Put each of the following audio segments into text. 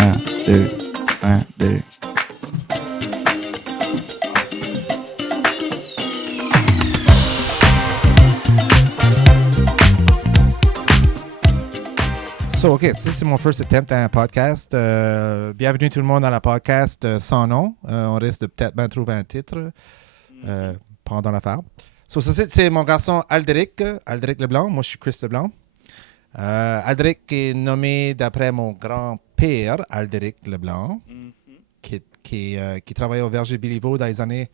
Un, deux, un, deux. So, OK, ça, c'est mon first attempt à un podcast. Bienvenue tout le monde dans la podcast sans nom. On risque de peut-être bien trouver un titre pendant l'affaire. So, ça, c'est mon garçon Alderic Leblanc. Moi, je suis Chris Leblanc. Alderic est nommé d'après mon grand-père, Alderic Leblanc, qui travaillait au Verger Béliveau dans les années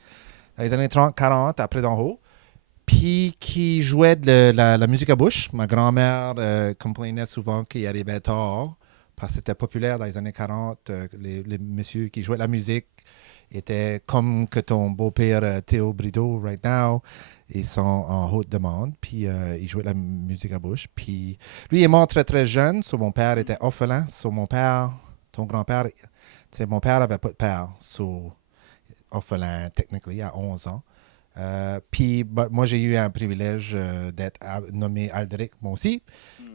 30-40, après d'en haut. Puis qui jouait de la musique à bouche. Ma grand-mère complainait souvent qu'il arrivait tard parce que c'était populaire dans les années 40. Les messieurs qui jouaient de la musique étaient comme que ton beau-père Théo Brideau, right now. Ils sont en haute demande. Puis il jouait de la musique à bouche. Puis lui est mort très très jeune. So, mon père était orphelin. So, mon père, ton grand-père, mon père n'avait pas de père. So, orphelin, technically, à 11 ans. Puis moi, j'ai eu un privilège d'être nommé Alderic, moi aussi.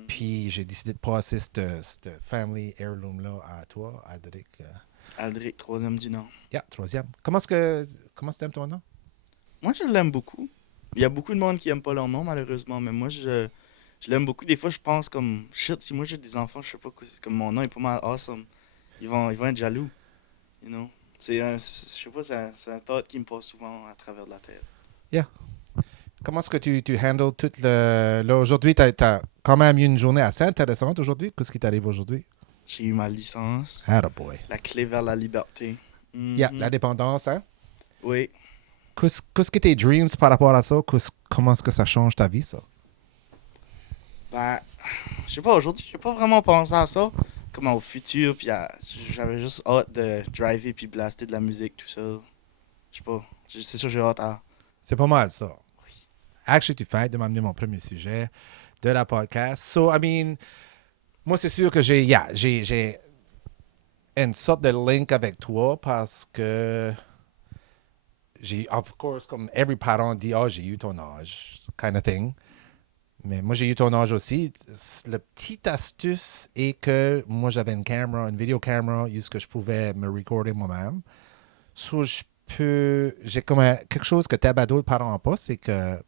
Puis j'ai décidé de passer cette family heirloom-là à toi, Alderic. Alderic, troisième du nom. Yeah, troisième. Comment tu aimes ton nom? Moi, je l'aime beaucoup. Il y a beaucoup de monde qui n'aime pas leur nom, malheureusement, mais moi, je l'aime beaucoup. Des fois, je pense comme, shit, si moi j'ai des enfants, je sais pas, comme mon nom est pas mal awesome. Ils vont être jaloux, you know? Je sais pas, c'est un thought qui me passe souvent à travers de la tête. Yeah. Comment est-ce que tu handles tout le... Là, aujourd'hui, tu as quand même eu une journée assez intéressante aujourd'hui. Qu'est-ce qui t'arrive aujourd'hui? J'ai eu ma licence. Attaboy. La clé vers la liberté. Yeah, l'indépendance, hein? Oui. Qu'est-ce que tes dreams par rapport à ça? Comment est-ce que ça change ta vie, ça? Ben, je sais pas, aujourd'hui, j'ai pas vraiment pensé à ça. Comme au futur, puis j'avais juste hâte de driver puis blaster de la musique, tout ça. Je sais pas, c'est sûr j'ai hâte à... C'est pas mal ça. Actually, tu fais de m'amener mon premier sujet de la podcast. So, I mean, moi, c'est sûr que j'ai une sorte de link avec toi parce que of course, comme every parent dit, j'ai eu ton âge, kind of thing. Mais moi, j'ai eu ton âge aussi. Le petit astuce est que moi, j'avais une vidéo camera, ce que je pouvais me recorder moi-même. So, j'ai comme quelque chose que tes d'autres parents n'ont pas, c'est que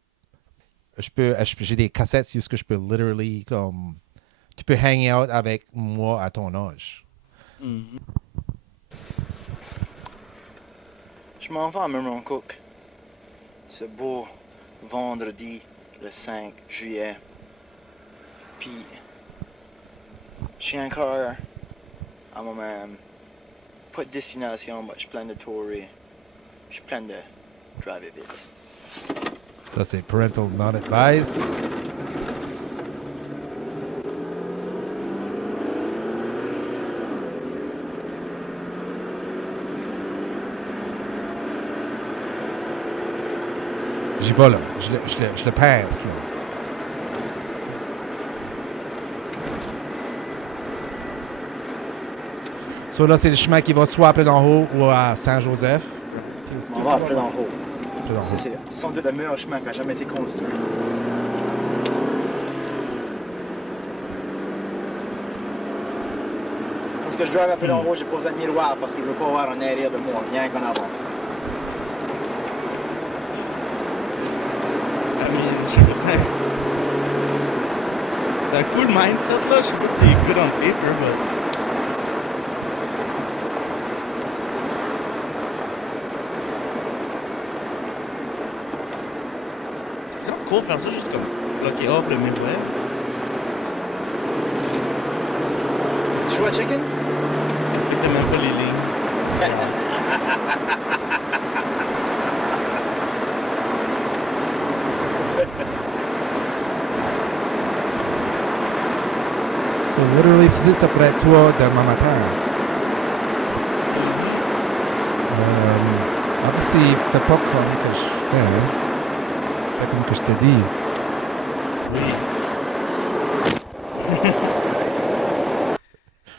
j'ai des cassettes ce que je peux literally comme tu peux hang out avec moi à ton âge. Mm-hmm. Je m'en vais à Mermont Cook. Ce beau vendredi, le 5 juillet. Puis, je suis encore à moi-même. Pas de destination, mais je suis plein de tourer. Je suis plein de driver vite. Ça, c'est parental not advised. J'y vais là. Je le pince là. So là, c'est le chemin qui va soit à d'en haut ou à Saint-Joseph. On va à d'en haut. C'est sans doute le meilleur chemin qui a jamais été construit. Parce que je drive à d'en haut, j'ai posé un miroir parce que je veux pas avoir un arrière de moi, rien qu'en avant. Je sais pas, c'est un cool mindset là, je sais pas si c'est good on paper, mais... C'est vraiment cool faire ça, juste comme bloquer off le miroir. Tu joues à Chicken? Je respectais même pas les lignes. So literally, ça pourrait être toi demain matin. Obviously, fais pas comme que je fais. Hein? Fais comme que je te dis. Oui.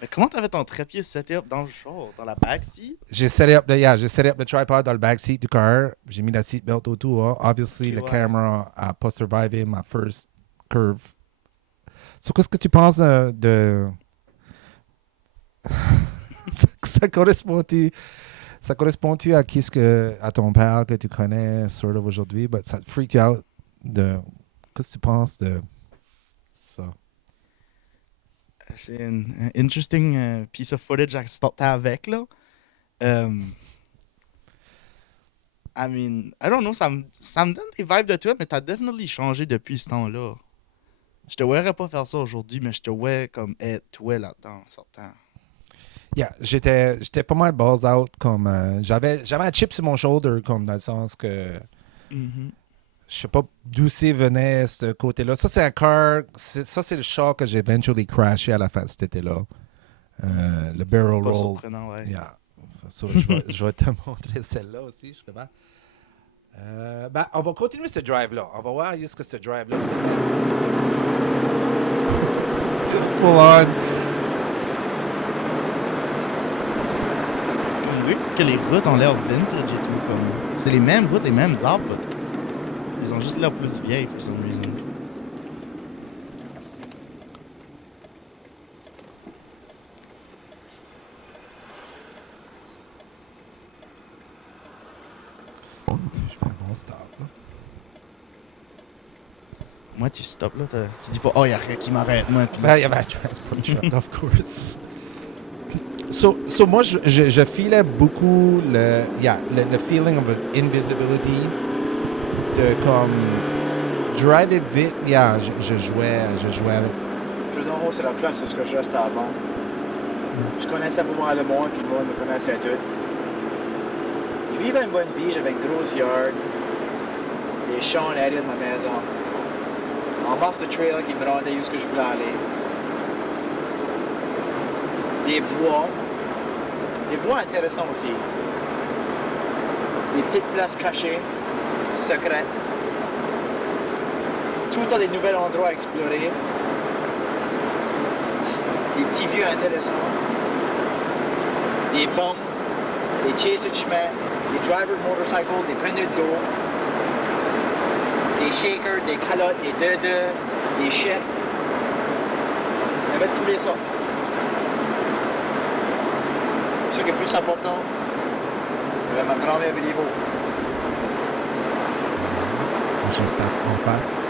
Mais comment t'avais ton trépied setup dans le char, dans la backseat? J'ai set up le tripod dans le backseat du car. J'ai mis la seatbelt autour. Hein? Obviously, le camera a pas survivé ma first curve. So, qu'est-ce que tu penses de... ça correspond-tu à à ton père que tu connais sort of aujourd'hui, but ça te freak you out de qu'est-ce que tu penses de ça? C'est un interesting piece of footage à starter avec, là. I mean, I don't know, ça me donne des vibes de toi, mais t'as definitely changé depuis ce temps-là. Je te verrais pas faire ça aujourd'hui, mais je te vois comme être toi là-dedans en sortant. Yeah, j'étais pas mal balls out comme j'avais un chip sur mon shoulder comme dans le sens que Mm-hmm. je sais pas d'où c'est venait ce côté-là. Ça c'est un car, c'est le char que j'ai eventually crashé à la fin de cet été-là. Le barrel Pas roll. surprenant, ouais. Yeah. So, je vais te montrer celle-là aussi, je sais pas. Ben, on va continuer ce drive-là. On va voir juste que ce drive-là. C'est still full on. C'est comme weird que les routes ont l'air vintage et tout. Comme... C'est les mêmes routes, les mêmes arbres, but ils ont juste l'air plus vieilles for some reason. Je fais un bon stop. Là. Moi, tu stops là, tu dis pas, oh, y'a rien qui m'arrête, moi. Puis Ben, il y avait un transport truck, of course. So moi, je filais beaucoup le feeling of invisibility, de comme driver vite. Yeah, je jouais avec. Prud'homme, c'est la place où je restais avant. Je connaissais pas mal le monde, puis le monde me connaissait tout. Je vivais une bonne vie, j'avais une grosse yard, des champs à l'arrière de ma maison. En masse de trail qui me rendait où je voulais aller. Des bois intéressants aussi. Des petites places cachées, secrètes. Tout le temps des nouveaux endroits à explorer. Des petits vieux intéressants. Des bombes, des chasers de chemin, des driver motorcycles, des pneus d'eau, des shakers, des calottes, des deux-deux, des shit. Il y avait tous les sortes. Ce qui est plus important, c'est ma grand-mère Béliveau. J'ai ça en face.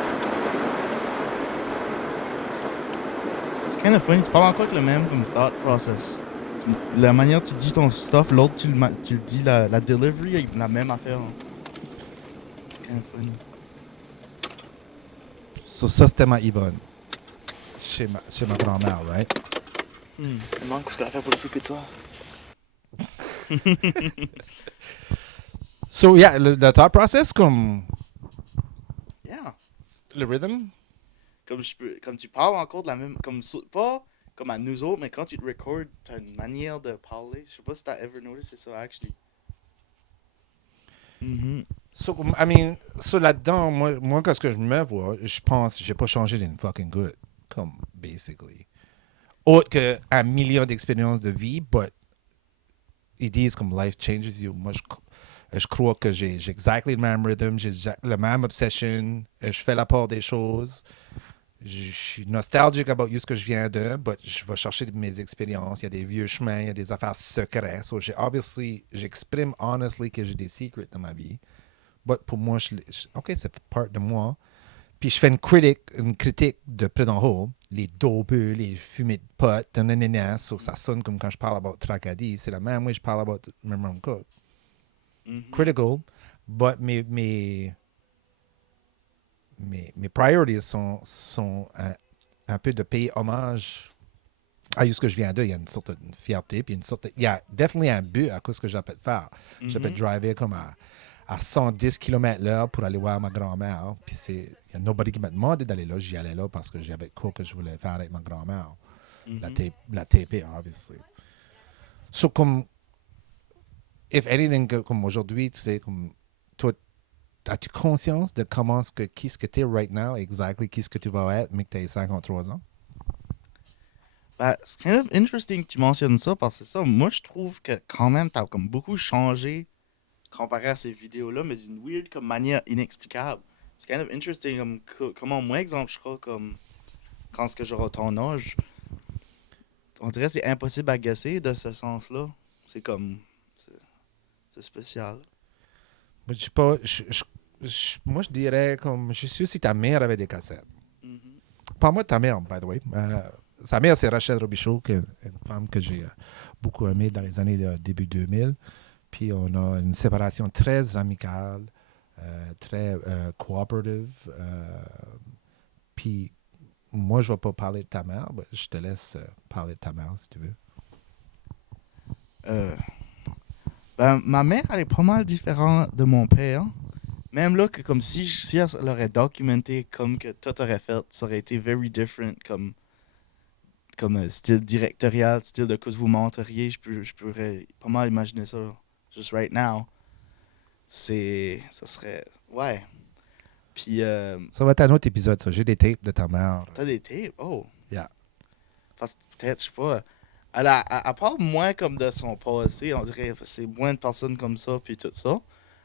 C'est kind of funny, tu parles encore avec le même comme thought process. La manière dont tu dis ton stuff, l'autre tu le dis la delivery est la même affaire. C'est kind of funny. So, ça, c'était ma Yvonne. Chez ma grand-mère, right? Il manque ce qu'elle a fait pour le souper de soir. So, yeah, le thought process, comme Yeah. le rhythm. Comme tu parles encore de la même. Pas comme à nous autres, mais quand tu te recordes, t'as une manière de parler. Je sais pas si t'as ever noticed ça, actually. Mm-hmm. So, I mean, so là-dedans, moi, quand je me vois, je pense que j'ai pas changé d'une fucking good, comme, basically. Autre qu'un million d'expériences de vie, but ils disent comme life changes you. Moi, je crois que j'ai exactement le même rhythm, j'ai la même obsession, je fais la part des choses. Je suis nostalgique about ce que je viens de, but je vais chercher mes expériences. Il y a des vieux chemins, il y a des affaires secrètes. So, j'exprime honestly que j'ai des secrets dans ma vie. But pour moi, OK, c'est part de moi. Puis je fais une critique de près d'en haut. Les dopeux, les fumées de potes, so ça sonne comme quand je parle about Tracadie. C'est la même way que je parle about Memram Cook. Mm-hmm. Critical, but mes priorities sont un peu de payer hommage à ce que je viens de. Il y a une sorte de fierté, puis il y a definitely un but à ce que j'appelle faire. Mm-hmm. J'appelle driver comme à 110 km/h pour aller voir ma grand-mère. Puis il y a nobody qui m'a demandé d'aller là. J'y allais là parce que j'avais quoi que je voulais faire avec ma grand-mère. Mm-hmm. La TP, obviously. So, comme, if anything, comme aujourd'hui, tu sais, comme, toi, as-tu conscience de qui ce que tu es right now, exactly qui ce que tu vas être, mais que tu as 53 ans? Ben, c'est kind of interesting que tu mentionnes ça parce que c'est ça. Moi, je trouve que quand même, t'as comme beaucoup changé comparé à ces vidéos-là, mais d'une weird comme manière inexplicable. C'est kind of interesting comme comment moi, exemple, je serai comme quand ce que j'aurai ton âge. On dirait que c'est impossible à guesser de ce sens-là. C'est comme... C'est spécial. Mais je sais pas. Moi, je dirais comme. Je suis sûr si ta mère avait des cassettes. Mhm. Parle-moi de ta mère, by the way. Sa mère, c'est Rachel Robichaud, une femme que j'ai beaucoup aimée dans les années début 2000. Puis on a une séparation très amicale, très cooperative. Puis moi, je ne vais pas parler de ta mère. Mais je te laisse parler de ta mère, si tu veux. Ben, ma mère, elle est pas mal différente de mon père. Même là, que comme si elle aurait documenté comme que toi t'aurais fait, ça aurait été very different comme style directorial, style de quoi vous monteriez. Je pourrais pas mal imaginer ça, just right now. Ça serait, ouais. Puis, Ça va être un autre épisode, ça. J'ai des tapes de ta mère. t'as des tapes? Oh. Yeah. Parce que peut-être, je sais pas. À part moins comme de son passé, on dirait que c'est moins de personnes comme ça, puis tout ça.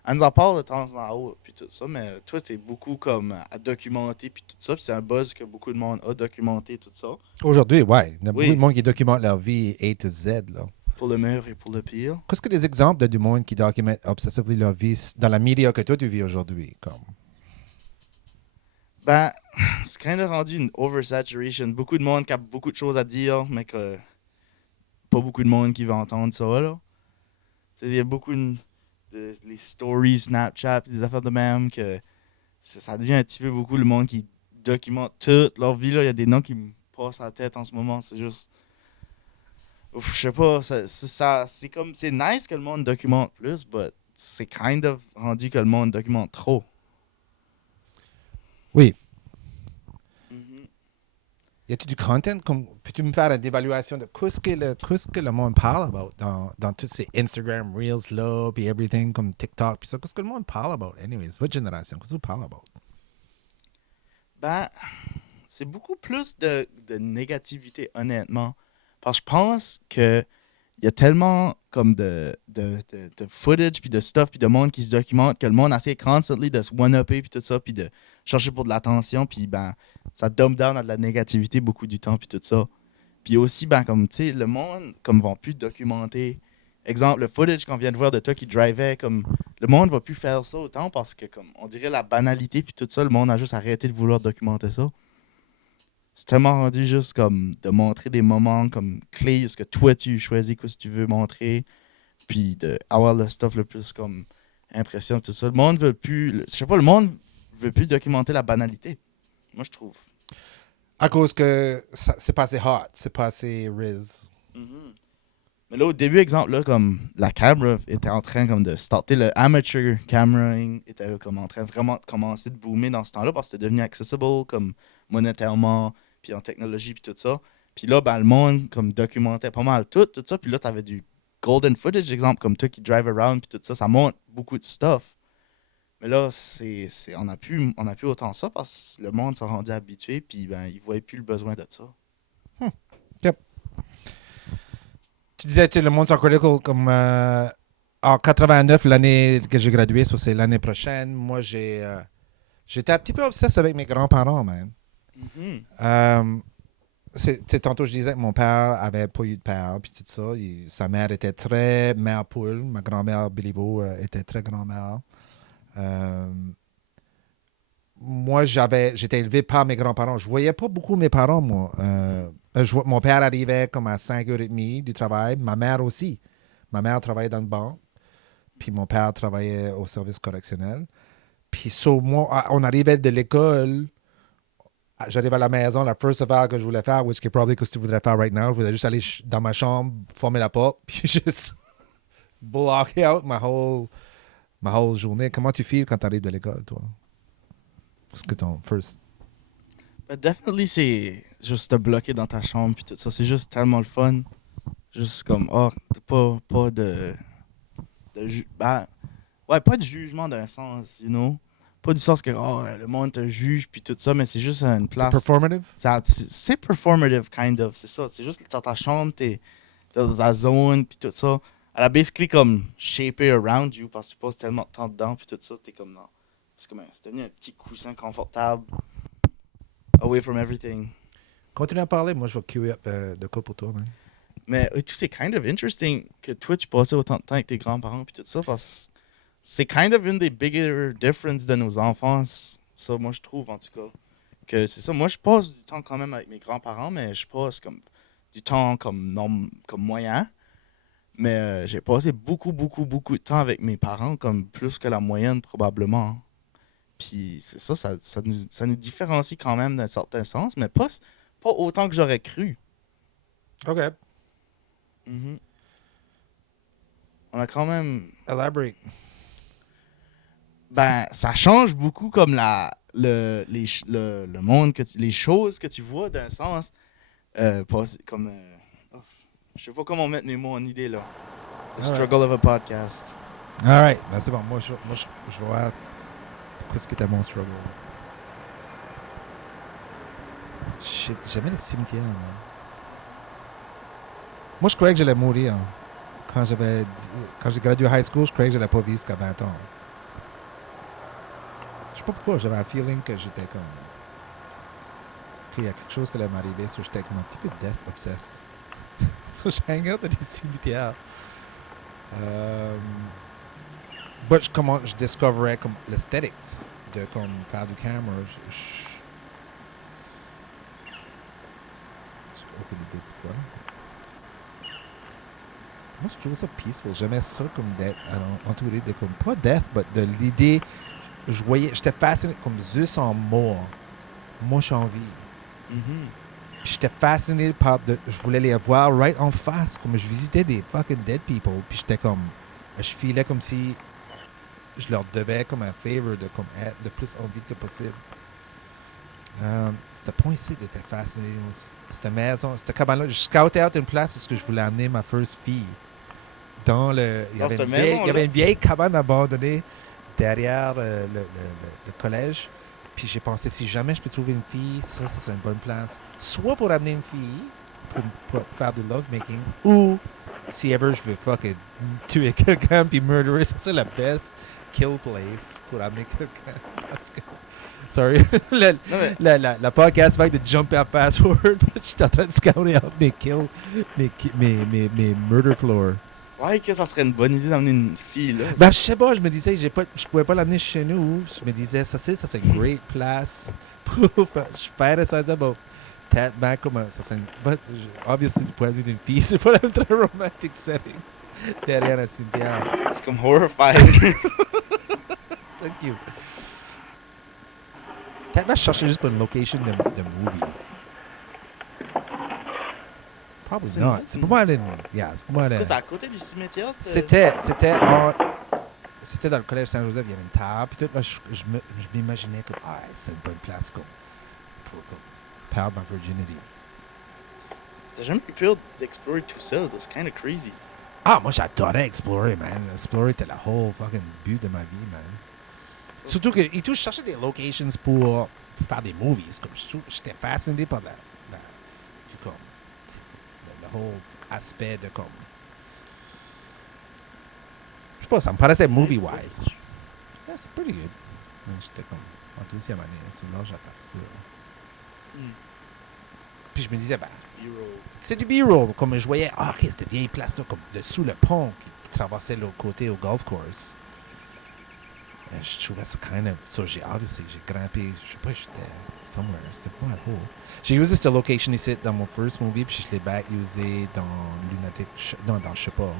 Elle nous en parle de temps en haut, puis tout ça, mais toi, t'es beaucoup comme à documenter, puis tout ça, puis c'est un buzz que beaucoup de monde a documenté, tout ça, Aujourd'hui, ouais. Il y a Oui. beaucoup de monde qui documente leur vie A to Z, là. pour le meilleur et pour le pire. Qu'est-ce que des exemples de du monde qui documente obsessively leur vie dans la média que toi, tu vis aujourd'hui? Comme... Ben, c'est kind of rendu une oversaturation. Beaucoup de monde qui a beaucoup de choses à dire, mais que pas beaucoup de monde qui va entendre ça, là. Tu sais, il y a beaucoup les stories Snapchat, des affaires de même, que ça devient un petit peu beaucoup le monde qui documente toute leur vie, là. Il y a des noms qui me passent à la tête en ce moment, c'est juste... Ouf, je sais pas, c'est comme... C'est nice que le monde documente plus, but c'est kind of rendu que le monde documente trop. Oui. Mhm. Y a-t-il du content? Comme, peux-tu me faire une évaluation de qu'est-ce que le monde parle about dans tous ces Instagram Reels là, puis everything, comme TikTok, puis ça? Qu'est-ce que le monde parle about, anyways? Votre génération, qu'est-ce que vous parlez about? Ben, c'est beaucoup plus de négativité, honnêtement. Parce que je pense que il y a tellement comme de footage, puis de stuff, puis de monde qui se documente, que le monde essaie constantly de se one-upper, puis tout ça, puis de chercher pour de l'attention, puis ben, ça dumb down à de la négativité beaucoup du temps, puis tout ça. Puis aussi, ben, comme, tu sais, le monde, comme, vont plus documenter. Exemple, le footage qu'on vient de voir de toi qui drivait, comme, le monde va plus faire ça autant parce que, comme, on dirait la banalité, puis tout ça, le monde a juste arrêté de vouloir documenter ça. C'est tellement rendu juste comme de montrer des moments comme clés, ce que toi tu choisis, quoi ce que tu veux montrer, puis de avoir le stuff le plus comme impression, tout ça. Le monde veut plus, je sais pas, le monde veut plus documenter la banalité. Moi, je trouve. À cause que c'est pas assez hot, c'est pas assez riz. Mhm. Mais là, au début, exemple, là, comme la caméra était en train comme de starter, le amateur cameraing était comme en train vraiment de commencer de boomer dans ce temps-là parce que c'était devenu accessible comme monétairement, puis en technologie, puis tout ça. Puis là, ben, le monde comme documentait pas mal tout ça. Puis là, t'avais du golden footage, exemple, comme toi qui drive around, puis tout ça. Ça montre beaucoup de stuff. Mais là, on a plus autant ça parce que le monde s'est rendu habitué, puis ben, il voyait plus le besoin de ça. Yep. Tu disais, tu sais, le monde sont critical comme en 89, l'année que j'ai gradué, ça c'est l'année prochaine. Moi, j'étais un petit peu obsesse avec mes grands-parents, man. Mhm. Tantôt, je disais que mon père avait pas eu de père, puis tout ça. Sa mère était très mère poule. Ma grand-mère, Béliveau, était très grand-mère. Moi, j'étais élevé par mes grands-parents. Je voyais pas beaucoup mes parents, moi. Mon père arrivait comme à 5h30 du travail. Ma mère aussi. Ma mère travaillait dans le banc. Puis mon père travaillait au service correctionnel. Puis moi, on arrivait de l'école. J'arrive à la maison, la first affaire que je voulais faire, which is probably ce que tu voudrais faire right now, je voulais juste aller dans ma chambre, fermer la porte, puis juste block out my whole journée. Comment tu feels quand tu arrives de l'école, toi? Parce que ton first... But definitely, c'est juste te bloquer dans ta chambre, puis tout ça. C'est juste tellement le fun. Juste comme, oh, pas ben, ouais, pas de jugement d'un sens, you know. Pas du sens que, oh, le monde te juge, puis tout ça, mais c'est juste une C'est place. performative? C'est performative, kind of, c'est ça. C'est juste dans ta chambre, t'es dans ta zone, puis tout ça. Elle a basically comme shapé around you, parce que tu passes tellement de temps dedans, puis tout ça, t'es comme, non. C'est devenu un petit coussin confortable, away from everything. Continue à parler, moi je vais queue up de quoi pour toi, man. Mais et tout, c'est kind of interesting que toi, tu passais autant de temps avec tes grands-parents puis tout ça, parce que c'est kind of une des bigger differences de nos enfances. Ça, moi, je trouve, en tout cas. Que c'est ça. Moi, je passe du temps quand même avec mes grands-parents, mais je passe comme du temps comme, comme moyen. Mais j'ai passé beaucoup, beaucoup, beaucoup de temps avec mes parents, comme plus que la moyenne, probablement. Puis c'est ça, ça nous différencie quand même d'un certain sens, mais pas autant que j'aurais cru. OK. Mhm. On a quand même. Elaborate. Ben, ça change beaucoup comme le monde, les choses que tu vois d'un sens. Comme. Oh, je sais pas comment mettre mes mots en idée là. The Alright. struggle of a podcast. All right. Ben, c'est bon. Moi, je vais voir qu'est-ce qui était mon struggle. Shit, j'aimais les cimetières, man. Moi, je croyais que j'allais mourir. Hein. Quand j'ai gradué high school, je croyais que j'allais pas vivre jusqu'à 20 ans. Je sais pas pourquoi, j'avais un feeling que j'étais comme... qu'il y a quelque chose qui allait m'arriver, so j'étais comme un petit peu death obsessed. So je hang out dans des cimetières. But je découvrais comme l'aesthetics de comme faire du camera. J'ai aucune idée pourquoi. Moi, je trouvais ça peaceful. J'aimais ça comme d'être entouré de comme, pas death, mais de l'idée. J'étais fasciné comme eux sont morts. Moi, je suis en vie. Mhm. Puis j'étais fasciné par. Je voulais les voir right en face. Comme je visitais des fucking dead people. Puis j'étais comme. Je filais comme si je leur devais comme un favor de comme être le plus en vie que possible. C'était point ici d'être fasciné. Cette maison, cette cabane-là. Je scoutais out une place où je voulais amener ma first fille. Il y avait une vieille cabane abandonnée derrière le collège. Puis j'ai pensé, si jamais je peux trouver une fille, ça serait une bonne place. Soit pour amener une fille, pour faire du lovemaking, ou si ever je veux fucking tuer quelqu'un puis murderer, ça serait la best kill place pour amener quelqu'un. Parce que, sorry, la podcast va de jump out fast forward, j'étais en train de scouter out mes kills, mes murder floor. Ouais, que ça serait une bonne idée d'amener une fille, là. Ben, je sais pas, je me disais, je pouvais pas l'amener chez nous. Je me disais, ça c'est une great place pour faire ça. Bon, tellement comme ça c'est obviously, du point de vue d'une fille, c'est pas un très romantic setting derrière un cimetière. C'est comme horrifying. Thank you. Peut-être je cherchais juste pour une location de movies. Probably C'est not. une- C'est pas mal une. Yeah, c'est pas mal C'est à côté du cimetière, C'était dans le collège Saint-Joseph, il y avait une table, puis tout. Là, je m'imaginais que c'est une bonne place pour perdre ma virginity. T'as jamais eu peur d'explorer tout seul? That's kind of crazy. Ah, moi j'adorais explorer, man. Explorer était le whole fucking but de ma vie, man. Surtout que je cherchais des locations pour faire des movies. Comme j'étais fasciné par le whole aspect de comme. Je sais pas, ça me paraissait movie-wise. Yeah, c'est pretty good. J'étais comme en 12e année, c'est une large affaire ça. Puis je me disais, c'est du B-roll. Comme je voyais, ok, c'était une vieille place là, comme dessous le pont qui traversait l'autre côté au golf course. Et je trouvais ça kind of. So j'ai grimpé, je sais pas, j'étais somewhere. C'était pas un hole. J'ai usé cette location ici dans mon first movie, puis je l'ai back usé dans Lunatic. Non, dans je sais pas.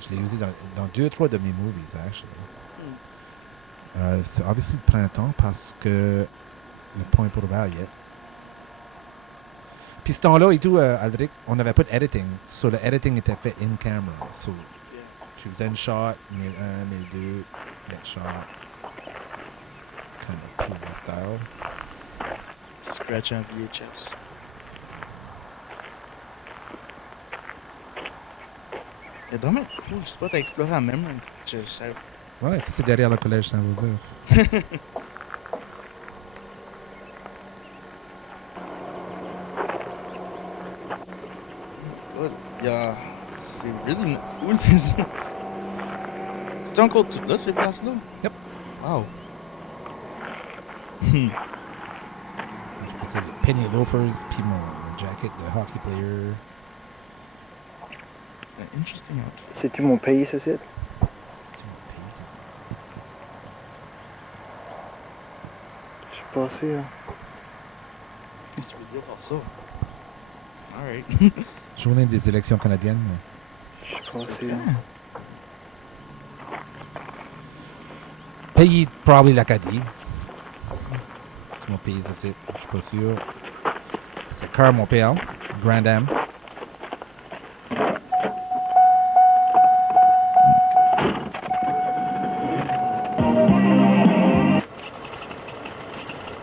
Je l'ai usé dans 2 ou 3 de mes movies, actually. C'est obviously le printemps parce que le pont est pas ouvert yet. Puis ce temps-là et tout, Aldric, on n'avait pas d'editing. So le editing était fait in camera. So tu faisais une shot, 1001, 1002, next shot. Kind of PV style. Scratch un VHS. Il y a vraiment un cool spot à explorer à même. Ouais, ça c'est derrière le collège Saint-Joseph. C'est really cool. C'est encore tout là, ces places-là? Yep. Wow. Penny loafers, puis mon jacket de hockey player. C'est un interesting outfit. C'est-tu mon pays, ça, c'est? C'est mon pays, ça. Je suis passé, là. Qu'est-ce que tu veux dire par ça? Alright. Journée des élections canadiennes. Je suis passé, là. Pays, probably l'Acadie. C'est mon pays, ça c'est. Je suis pas sûr. C'est Cœur, mon père. Grand Am.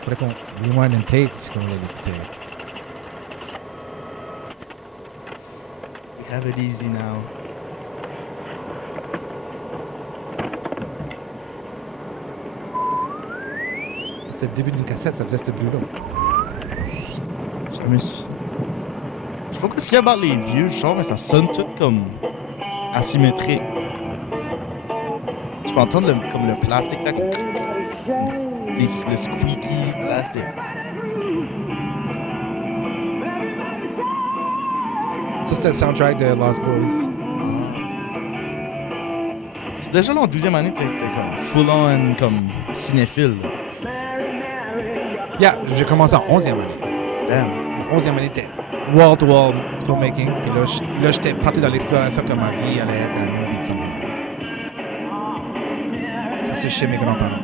Faudrait qu'on rewind and tape si on voulait l'écouter. We have it easy now. C'est le début d'une cassette, ça faisait ce bruit-là. Je sais pas ce qu'il y a dans les vieux chars, mais ça sonne tout comme asymétrique. Tu peux entendre comme le plastique, là, le squeaky plastique. Ça, c'était le soundtrack de Lost Boys. C'est déjà là en 12e année, t'es comme full on comme cinéphile. Là. Yeah, j'ai commencé en 11e année. Damn. En 11e année, c'était wall-to-wall filmmaking. Puis là, j'étais parti dans l'exploration que ma vie allait être un movie somehow. Ça, c'est chez mes grands-parents.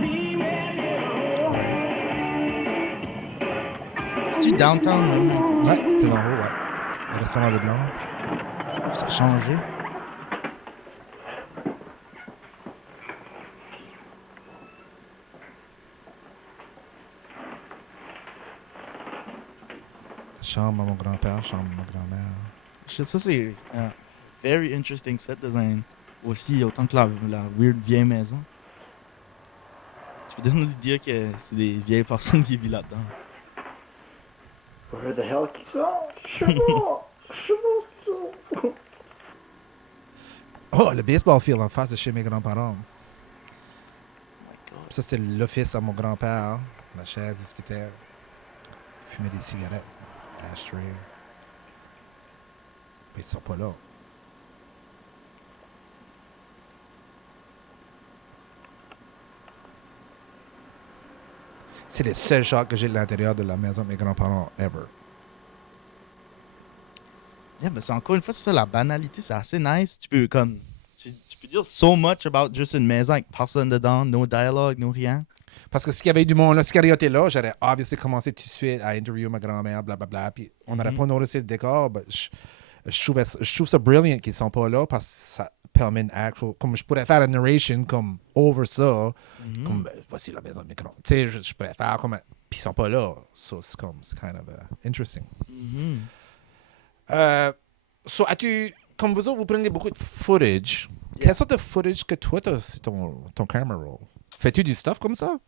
C'est-tu downtown? Ouais, t'es dans le haut, ouais. Le restaurant Le Blanc. Ça a changé. Chambre à mon grand-père, chambre à ma grand-mère. Ça, c'est un very interesting set design. Aussi, autant que la weird vieille maison. Tu peux nous dire que c'est des vieilles personnes qui vivent là-dedans. Where the hell qu'ils sont? Je sais pas. Je sais pas ce qu'ils sont. Oh, le baseball field en face de chez mes grands-parents. My God. Ça, c'est l'office à mon grand-père. La chaise où ce qu'il était. Fumer des cigarettes. Ashtray. Mais ils sont pas là. C'est le seul shot que j'ai de l'intérieur de la maison de mes grands-parents ever. Yeah, mais c'est encore une fois, c'est ça, la banalité, c'est assez nice. Tu peux comme. Tu peux dire so much about juste une maison avec personne dedans, no dialogue, no rien. Parce que s'il y avait eu du monde là, si Carriot était là, j'aurais obviously commencé tout de suite à interviewer ma grand-mère, blablabla. Puis on n'aurait pas noticé le décor. Ben, je trouve ça brilliant qu'ils sont pas là parce que ça permet une actual. Comme je pourrais faire une narration comme over ça. Comme ben, voici la maison de mes grands. Tu sais, je pourrais faire comme. Puis ils sont pas là. So c'est comme, c'est kind of interesting. So as-tu. Comme vous autres, vous prenez beaucoup de footage. Yeah. Quelle sorte de footage que toi t'as sur ton camera roll? Fais-tu du stuff comme ça?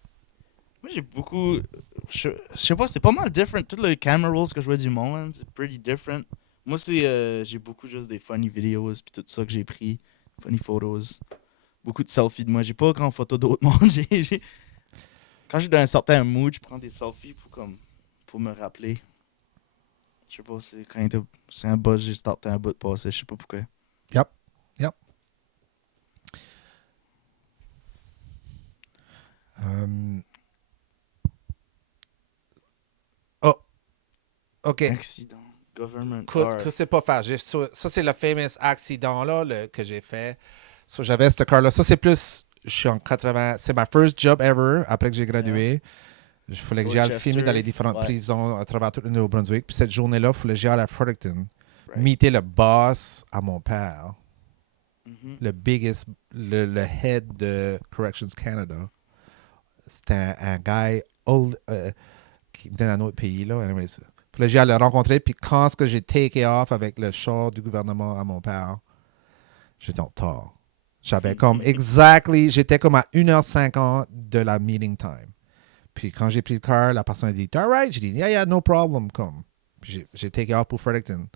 Moi, j'ai beaucoup. Je sais pas, c'est pas mal different. Toutes les camera rolls que je vois du monde, c'est pretty different. Moi, c'est. J'ai beaucoup juste des funny videos, puis tout ça que j'ai pris. Funny photos. Beaucoup de selfies de moi. J'ai pas grand photo d'autres monde. Quand je suis dans un certain mood, je prends des selfies pour me rappeler. Je sais pas, c'est un buzz, j'ai starté un bout de passé, je sais pas pourquoi. Yep. Oh. OK. Accident. Government Écoute, car. que c'est pas faire. Ça, c'est le famous accident-là que j'ai fait. So, j'avais ce car-là. Ça, c'est plus... Je suis en 80... C'est ma first job ever après que j'ai gradué. Il fallait que j'aille Rochester, filmer dans les différentes ouais. prisons à travers tout le Nouveau-Brunswick. Puis cette journée-là, il fallait que j'aille à Fredericton. Right. Meeter le boss à mon père. Mhm. Le biggest... Le head de Corrections Canada. C'était un gars old... qui venait d'un autre pays, là. Anyways, fallait que j'aille le rencontrer. Puis quand est-ce que j'ai take off avec le char du gouvernement à mon père, j'étais en retard. J'avais comme j'étais comme à 1h50 de la meeting time. Puis quand j'ai pris le car, la personne a dit, all right. J'ai dit, yeah, no problem. Comme. Puis j'ai take off pour Fredericton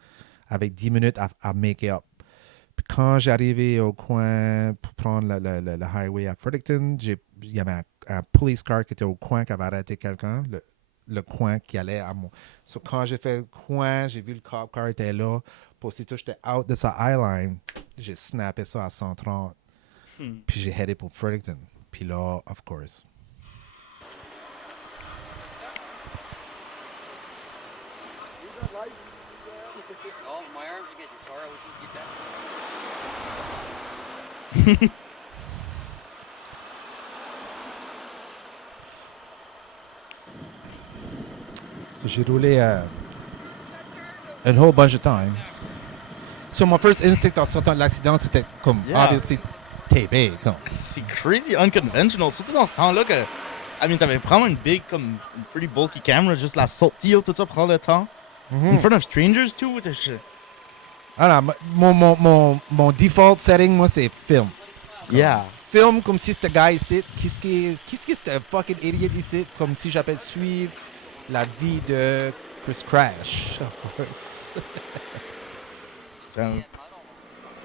avec 10 minutes à make it up. Puis quand j'ai arrivé au coin pour prendre le highway à Fredericton, il y avait un police car qui était au coin qui avait arrêté quelqu'un. Le coin qui allait à mon... So, quand j'ai fait le coin, j'ai vu le cop car était là. Puis aussitôt, j'étais out de sa eyeline. j'ai snappé ça à 130. Hmm. Puis j'ai headé pour Fredericton. Puis là, of course. Oh, my arms are getting sore. I wish you could get that. So j'ai roulé a whole bunch of times. So my first instinct en sortant de l'accident, c'était comme, Yeah. obviously, TV. Comme. C'est crazy unconventional, surtout dans ce temps-là que. I mean, t'avais vraiment une big, comme, une pretty bulky camera, juste la sortie, tout ça prend le temps. In front of strangers, too. Alors, mon default setting, moi, c'est film. Yeah. Film comme si c'était gars ici. Qu'est-ce que c'est un fucking idiot ici? Comme si j'appelle suivre la vie de Chris Crash, of course. C'est un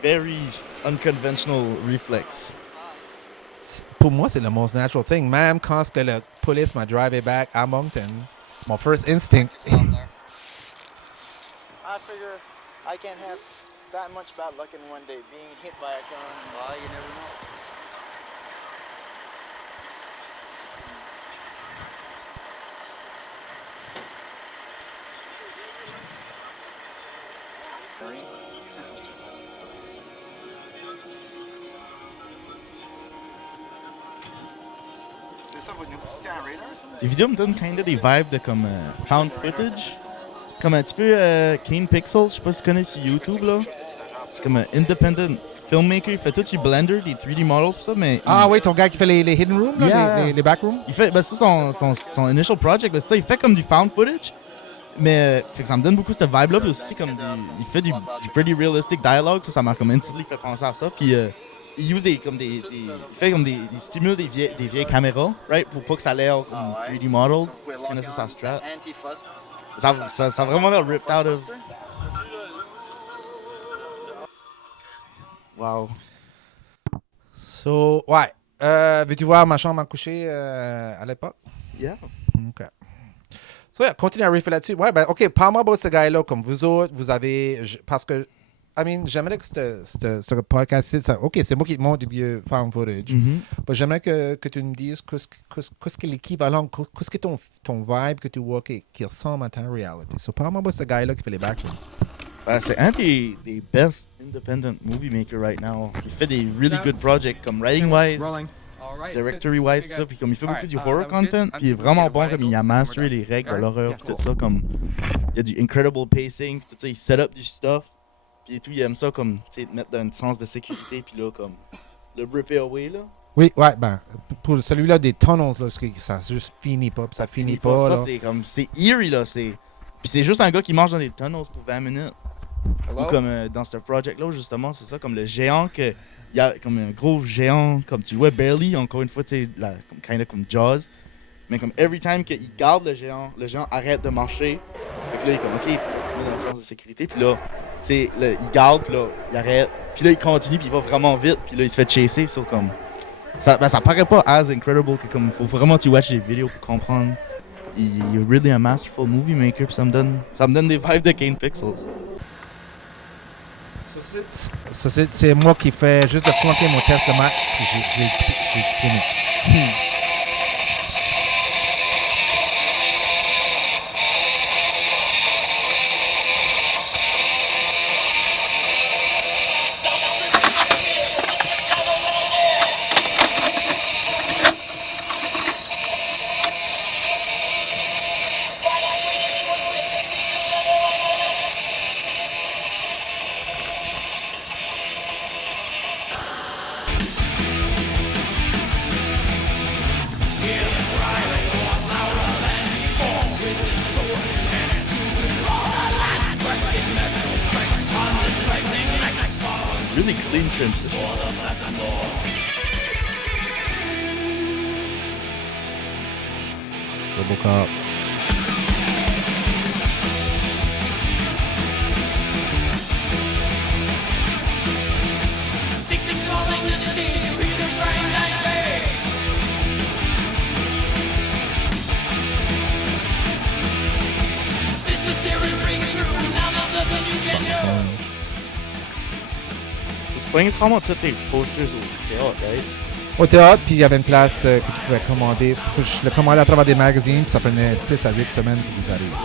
very unconventional reflex. Pour moi, c'est le most natural thing. Même quand que la police m'a drivé back à Moncton, mon first instinct. I figure I can't have that much bad luck in one day being hit by a car. Well, you never know. C'est ça votre nouveau c'était un radar, ça? Tes vidéos me donnent kinda des vibes de comme found footage. Comme un petit peu Kane Pixels, je sais pas si tu connais sur YouTube là. C'est comme un independent filmmaker, il fait tout sur Blender, des 3D models, tout ça, mais. Ah oui, ton gars qui fait les hidden rooms, là, Yeah. les back rooms? Il fait, ben c'est son initial project, ben c'est ça, il fait comme du found footage. Mais fait que ça me donne beaucoup cette vibe-là, puis aussi comme il fait du pretty realistic dialogue, ça m'a comme instantly fait penser à ça. Puis il use il fait comme il stimule des vieilles caméras, right, pour pas que ça ait l'air comme 3D model. C'est kind of ça sa strat. Anti-fuss. Ça a vraiment l'air ripped out of. Wow. So, ouais. Veux-tu voir ma chambre à coucher à l'époque? Yeah. OK. So, yeah, continue à riff là-dessus. Ouais, ben, OK, parle-moi de ce gars-là. Comme vous autres, vous avez... Parce que, I mean, j'aimerais que ce podcast-ci... OK, c'est moi qui te montre du vieux found footage. Mais j'aimerais que tu me dises qu'est-ce que l'équivalent, qu'est-ce que ton vibe que tu vois qui ressemble à ta réalité. So, parle-moi de ce gars-là qui fait les backrooms. Ben, c'est un des best independent movie makers right now. Il fait des really good projects comme writing-wise, All right. directory-wise, tout ça. Puis comme il fait beaucoup du horror content, puis il est vraiment bon comme il a masteré les règles de l'horreur, puis tout ça. Comme il y a du incredible pacing, puis tout ça. Il set up du stuff, puis tout. Il aime ça comme, tu sais, mettre dans un sens de sécurité, puis là, comme le rip it away, là. Oui, ouais, ben, pour celui-là des tunnels, là, ça juste finit pas, puis ça finit pas. Ça, là. c'est comme, c'est eerie, là. Puis c'est juste un gars qui marche dans les tunnels pour 20 minutes. Ou comme dans ce project-là, justement, c'est ça, comme le géant que. Il y a comme un gros géant, comme tu le vois, Barely, encore une fois, tu sais, comme, kinda comme Jaws. Mais comme every time qu'il garde le géant arrête de marcher. Fait que là, il est comme, OK, il faut se mettre dans le sens de sécurité. Puis là, tu sais, il garde, puis là, il arrête. Puis là, il continue, puis il va vraiment vite. Puis là, il se fait chasser. So, comme, ça paraît pas as incredible que comme, faut vraiment que tu watches les vidéos pour comprendre. Il est really a masterful movie maker. Puis ça me donne des vibes de Kane Pixels. Ça, c'est moi qui fais juste de flanquer mon test de maths, puis je l'ai exprimé. Really clean transition. Robocop. pogné vraiment tous tes posters au théâtre, right? Au théâtre, puis il y avait une place que tu pouvais commander. Je le commandais à travers des magazines, puis ça prenait 6 à 8 semaines pour qu'ils arrivent.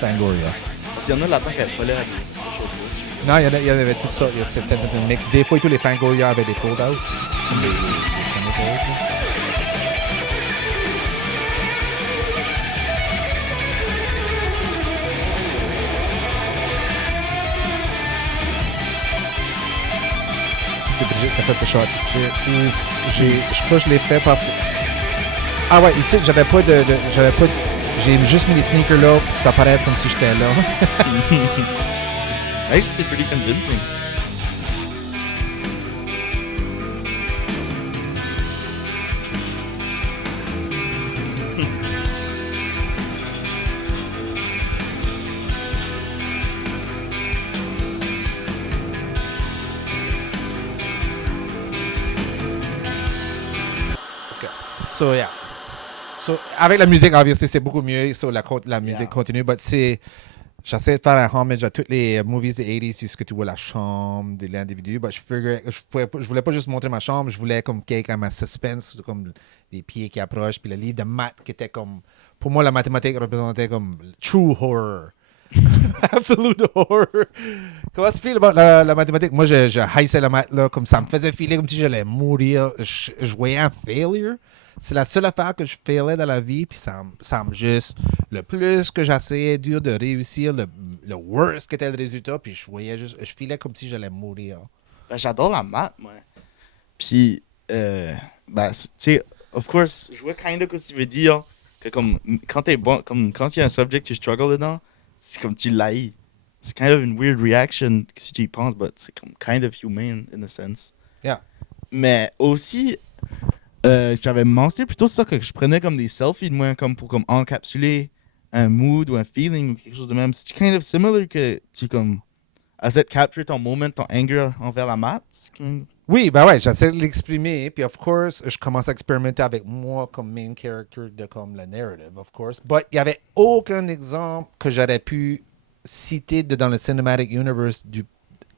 Fangoria. Parce qu'il y en a là-dedans qui n'avaient pas l'air à des choses. Non, il y en avait tout ça. C'était un mix. Des fois, tous les Fangoria avaient des fold-outs. Les Cemeteries, là. Ça, c'est Brigitte qui a fait ce shot ici. Ouf, je crois que je l'ai fait parce que... Ah ouais, ici, j'avais pas de... J'ai juste mis les sneakers là pour que ça paraisse comme si j'étais là. Actually, c'est pretty convincing. So, yeah. So, avec la musique, obviously, c'est beaucoup mieux. So, la musique Yeah. continue. But j'essaie de faire un homage à toutes les movies des 80s, jusqu'à tu vois la chambre de l'individu. But je voulais pas juste montrer ma chambre, je voulais comme quelqu'un ma suspense, comme des pieds qui approchent, puis le livre de maths qui était comme... Pour moi, la mathématique représentait comme true horror. Absolute horror. Comment tu feel about la mathématique? Moi, je haïssais la maths, là, comme ça me faisait filer comme si j'allais mourir. Je voyais un failure. C'est la seule affaire que je failais dans la vie, puis ça me juste... Le plus que j'essayais dur de réussir, le worst qu'était le résultat, puis je filais comme si j'allais mourir. Ben, j'adore la maths, moi. Puis, ben, tu sais, of course, je vois kind of ce que tu veux dire. Que comme, quand t'es bon, comme quand il y a un subject que tu struggles dedans, c'est comme tu l'haïs. C'est kind of une weird reaction si tu y penses, but c'est comme kind of human in a sense. Yeah. Mais aussi, j'avais mentionné plutôt ça que je prenais comme des selfies de moi comme pour comme encapsuler un mood ou un feeling ou quelque chose de même. C'est kind of similar que tu comme essaie de capture ton moment, ton anger envers la maths. Oui, ben ouais, j'essaie de l'exprimer, puis of course, je commence à expérimenter avec moi comme main character de comme la narrative, of course. But il n'y avait aucun exemple que j'aurais pu citer dans le cinematic universe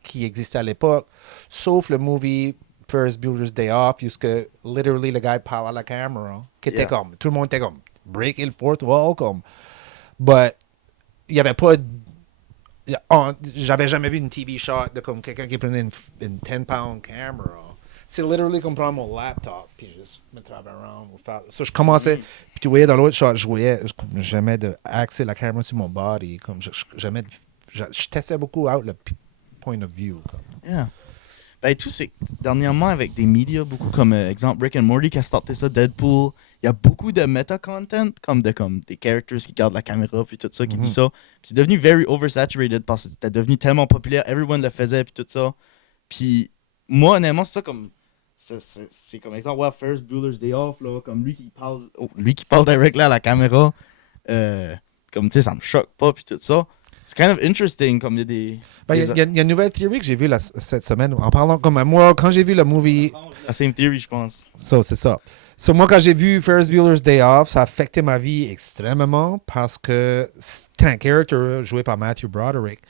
qui existait à l'époque, sauf le movie Ferris Bueller's Day Off, jusque literally le gars parle à la caméra, qui était Yeah. comme, tout le monde était comme, breaking the fourth wall, comme. But il n'y avait pas... J'avais jamais vu une TV shot de comme quelqu'un qui prenait une 10-pound camera. C'est literally comme prendre mon laptop puis juste me travailler around. So, je commençais, puis tu voyais dans l'autre shot, j'aimais de axer la caméra sur mon body. Comme je testais beaucoup out le point of view. Comme. Yeah. Ben, tout, c'est dernièrement avec des médias, beaucoup comme exemple Rick and Morty qui a starté ça, Deadpool. Il y a beaucoup de meta-content, comme des characters qui gardent la caméra, puis tout ça, qui dit ça. Puis c'est devenu very oversaturated parce que c'était devenu tellement populaire, everyone le faisait, puis tout ça. Puis moi, honnêtement, c'est ça comme. C'est comme exemple, ouais, Ferris Bueller's Day Off, là, comme lui qui parle direct là à la caméra. Comme tu sais, ça me choque pas, puis tout ça. C'est kind of interesting, comme il y a des. Ben, il y a une nouvelle théorie que j'ai vue cette semaine, en parlant comme moi, quand j'ai vu le movie. La same theory, je pense. So, c'est ça. So, moi, quand j'ai vu Ferris Bueller's Day Off, ça a affecté ma vie extrêmement parce que c'est un character joué par Matthew Broderick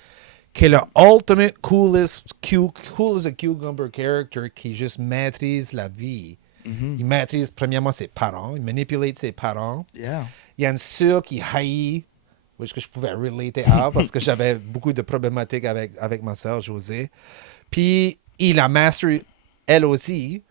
qui est le ultimate coolest as a cucumber character qui juste maîtrise la vie. Il maîtrise premièrement ses parents, il manipule ses parents. Yeah. Il y a une sœur qui haït, que je pouvais relater à parce que j'avais beaucoup de problématiques avec ma sœur Josée. Puis il a mastery elle aussi.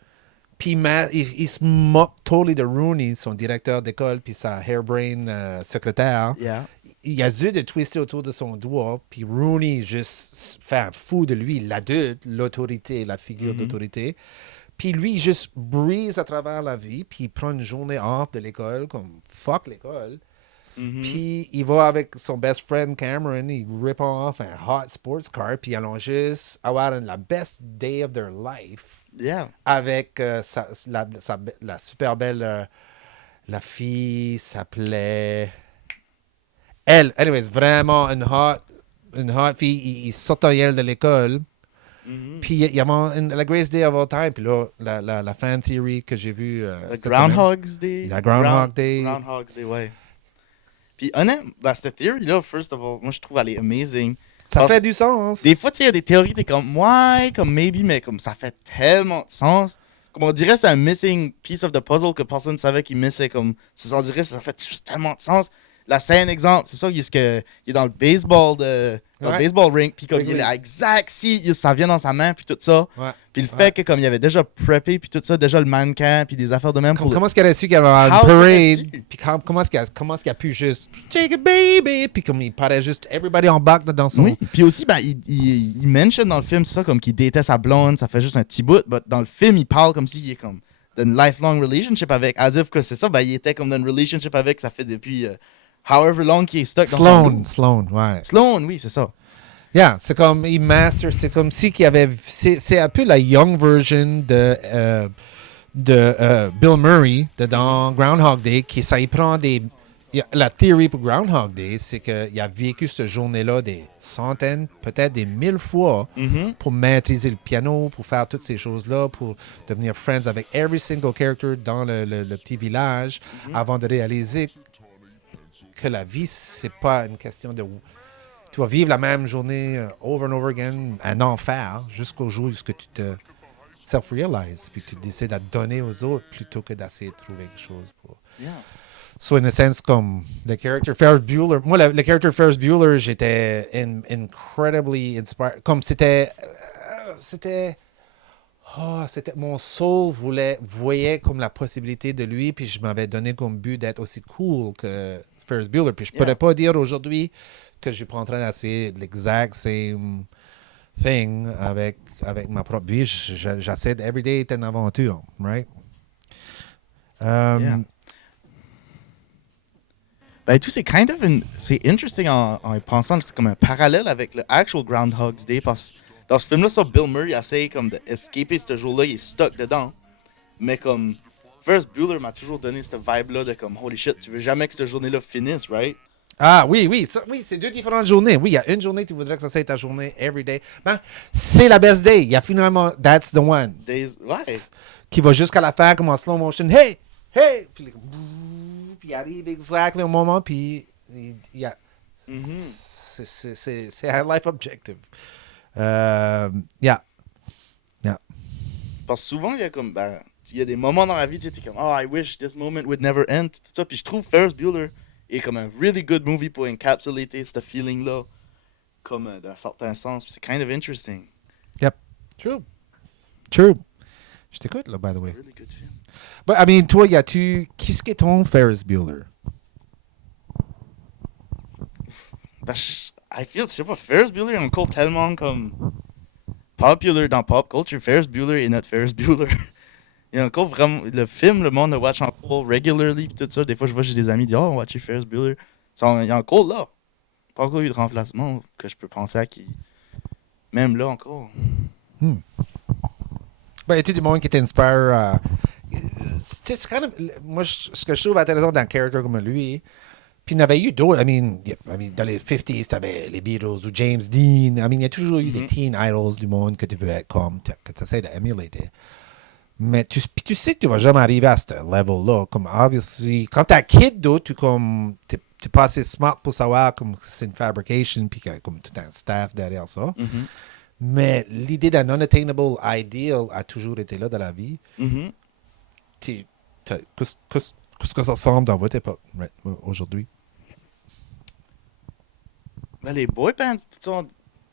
Puis il se moque totally de Rooney, son directeur d'école, puis sa hairbrain secrétaire. Yeah. Il a dû de twister autour de son doigt, puis Rooney juste fait un fou de lui, l'adulte, l'autorité, la figure d'autorité. Puis lui, il juste brise à travers la vie, puis il prend une journée off de l'école, comme fuck l'école. Puis il va avec son best friend Cameron, il rip off un hot sports car, puis ils allons juste avoir la best day of their life. Yeah. Avec la super belle... la fille s'appelait... Elle, anyways, vraiment une hot fille. Il sort de l'école. Puis il y a la greatest day of all time. Puis là, la fan theory que j'ai vue... Groundhog's Day. La Groundhog Day. Groundhog's Day, ouais. Puis honnêtement, cette theory-là, first of all, moi je trouve elle est amazing. Ça Parce- fait du sens. Des fois, tu sais, il y a des théories, t'es comme, ouais, comme maybe, mais comme ça fait tellement de sens. Comme on dirait, c'est un missing piece of the puzzle que personne ne savait qu'il missait. Comme, on dirait, ça fait juste tellement de sens. La scène, exemple, c'est ça, il est dans le baseball, dans le Ouais. baseball rink, puis comme il Wrigley. est exact, ça vient dans sa main, puis tout ça. Ouais. Puis le Ouais. fait que, comme il avait déjà preppé, puis tout ça, déjà le mannequin, puis des affaires de même pour. Comment est-ce qu'elle a su qu'il y avait une How could elle parade? su? Puis comment est-ce qu'elle a pu juste Take it, baby? Puis comme il paraît juste everybody en back dans son. Oui, puis aussi, ben, il mentionne dans le film, c'est ça, comme qu'il datait sa blonde, ça fait juste un petit bout, mais dans le film, il parle comme s'il est comme d'une lifelong relationship avec, as if que c'est ça, ben, il était comme dans une relationship avec, ça fait depuis however long qu'il est stuck dans son dos. Sloan, ouais. Sloan, oui, c'est ça. Yeah, c'est comme il master, c'est comme si qu'il y avait, c'est un peu la young version de Bill Murray dans Groundhog Day, qui ça y prend des. La théorie pour Groundhog Day, c'est qu'il a vécu cette journée-là des centaines, peut-être des 1000 fois pour maîtriser le piano, pour faire toutes ces choses-là, pour devenir friends avec every single character dans le petit village, avant de réaliser que la vie, c'est pas une question de. Tu vas vivre la même journée over and over again, un enfer, jusqu'au jour où tu te self-realize, puis tu décides de donner aux autres plutôt que d'essayer de trouver quelque chose pour. Yeah. So, in a sense, comme le character Ferris Bueller, moi, le character Ferris Bueller, j'étais incredibly inspired. Comme c'était, mon soul voyait comme la possibilité de lui, puis je m'avais donné comme but d'être aussi cool que Ferris Bueller. Puis je pourrais pas dire aujourd'hui que je suis pas en train d'essayer l'exact same thing avec ma propre vie. J'essaie everyday être une aventure, right? Yeah. Ben, tout, c'est c'est interesting en y pensant, c'est comme un parallèle avec le actual Groundhog's Day, parce que dans ce film-là, ça, Bill Murray essaye comme d'escaper ce jour-là, il est stuck dedans. Mais comme, Ferris Bueller m'a toujours donné cette vibe-là de comme, holy shit, tu veux jamais que cette journée-là finisse, right? Ah oui, oui, c'est deux différentes journées. Oui, il y a une journée, tu voudrais que ça soit ta journée every day. Ben, c'est la best day. Il y a finalement, that's the one. Ouais. Qui va jusqu'à la fin comme en slow motion. Hey! Hey! Puis il arrive exactement au moment, puis il y a. C'est un life objective. Yeah. Parce que souvent, il y a comme, ben, il y a des moments dans la vie, tu sais, t'es comme, oh, I wish this moment would never end, tout ça. Puis je trouve Ferris Bueller est comme un really good movie pour encapsuler ce feeling-là, comme d'un certain sens. Puis c'est kind of interesting. Yep. True. Je t'écoute, là, by the C'est way. un really good film. But, I mean, toi, qu'est-ce qu'est ton Ferris Bueller? Ben, je sais pas, Ferris Bueller est encore tellement comme popular dans pop culture. Ferris Bueller est notre Ferris Bueller. Il y a encore vraiment, le film, le monde le watch encore regularly, pis tout ça. Des fois, je vois chez des amis, dire, oh, on watch Ferris Bueller. Il y a encore là. Pas encore eu de remplacement que je peux penser à qui. Même là encore. Ben, y a-tu du monde qui t'inspire? C'est kind of, moi, ce que je trouve intéressant d'un character comme lui, puis il y en avait eu d'autres. Dans les 50s, t'avais les Beatles ou James Dean. Il y a toujours eu des teen idols du monde que tu veux être comme, que tu essaies d'émuler. Mais tu sais que tu vas jamais arriver à ce level-là. Comme, obviously, quand t'es un kid, t'es pas assez smart pour savoir comme c'est une fabrication, puis comme tout un staff derrière ça. Mais l'idée d'un unattainable ideal a toujours été là dans la vie. Qu'est-ce que ça ressemble dans votre époque, right, aujourd'hui? Ben, les boy bands, tout ça,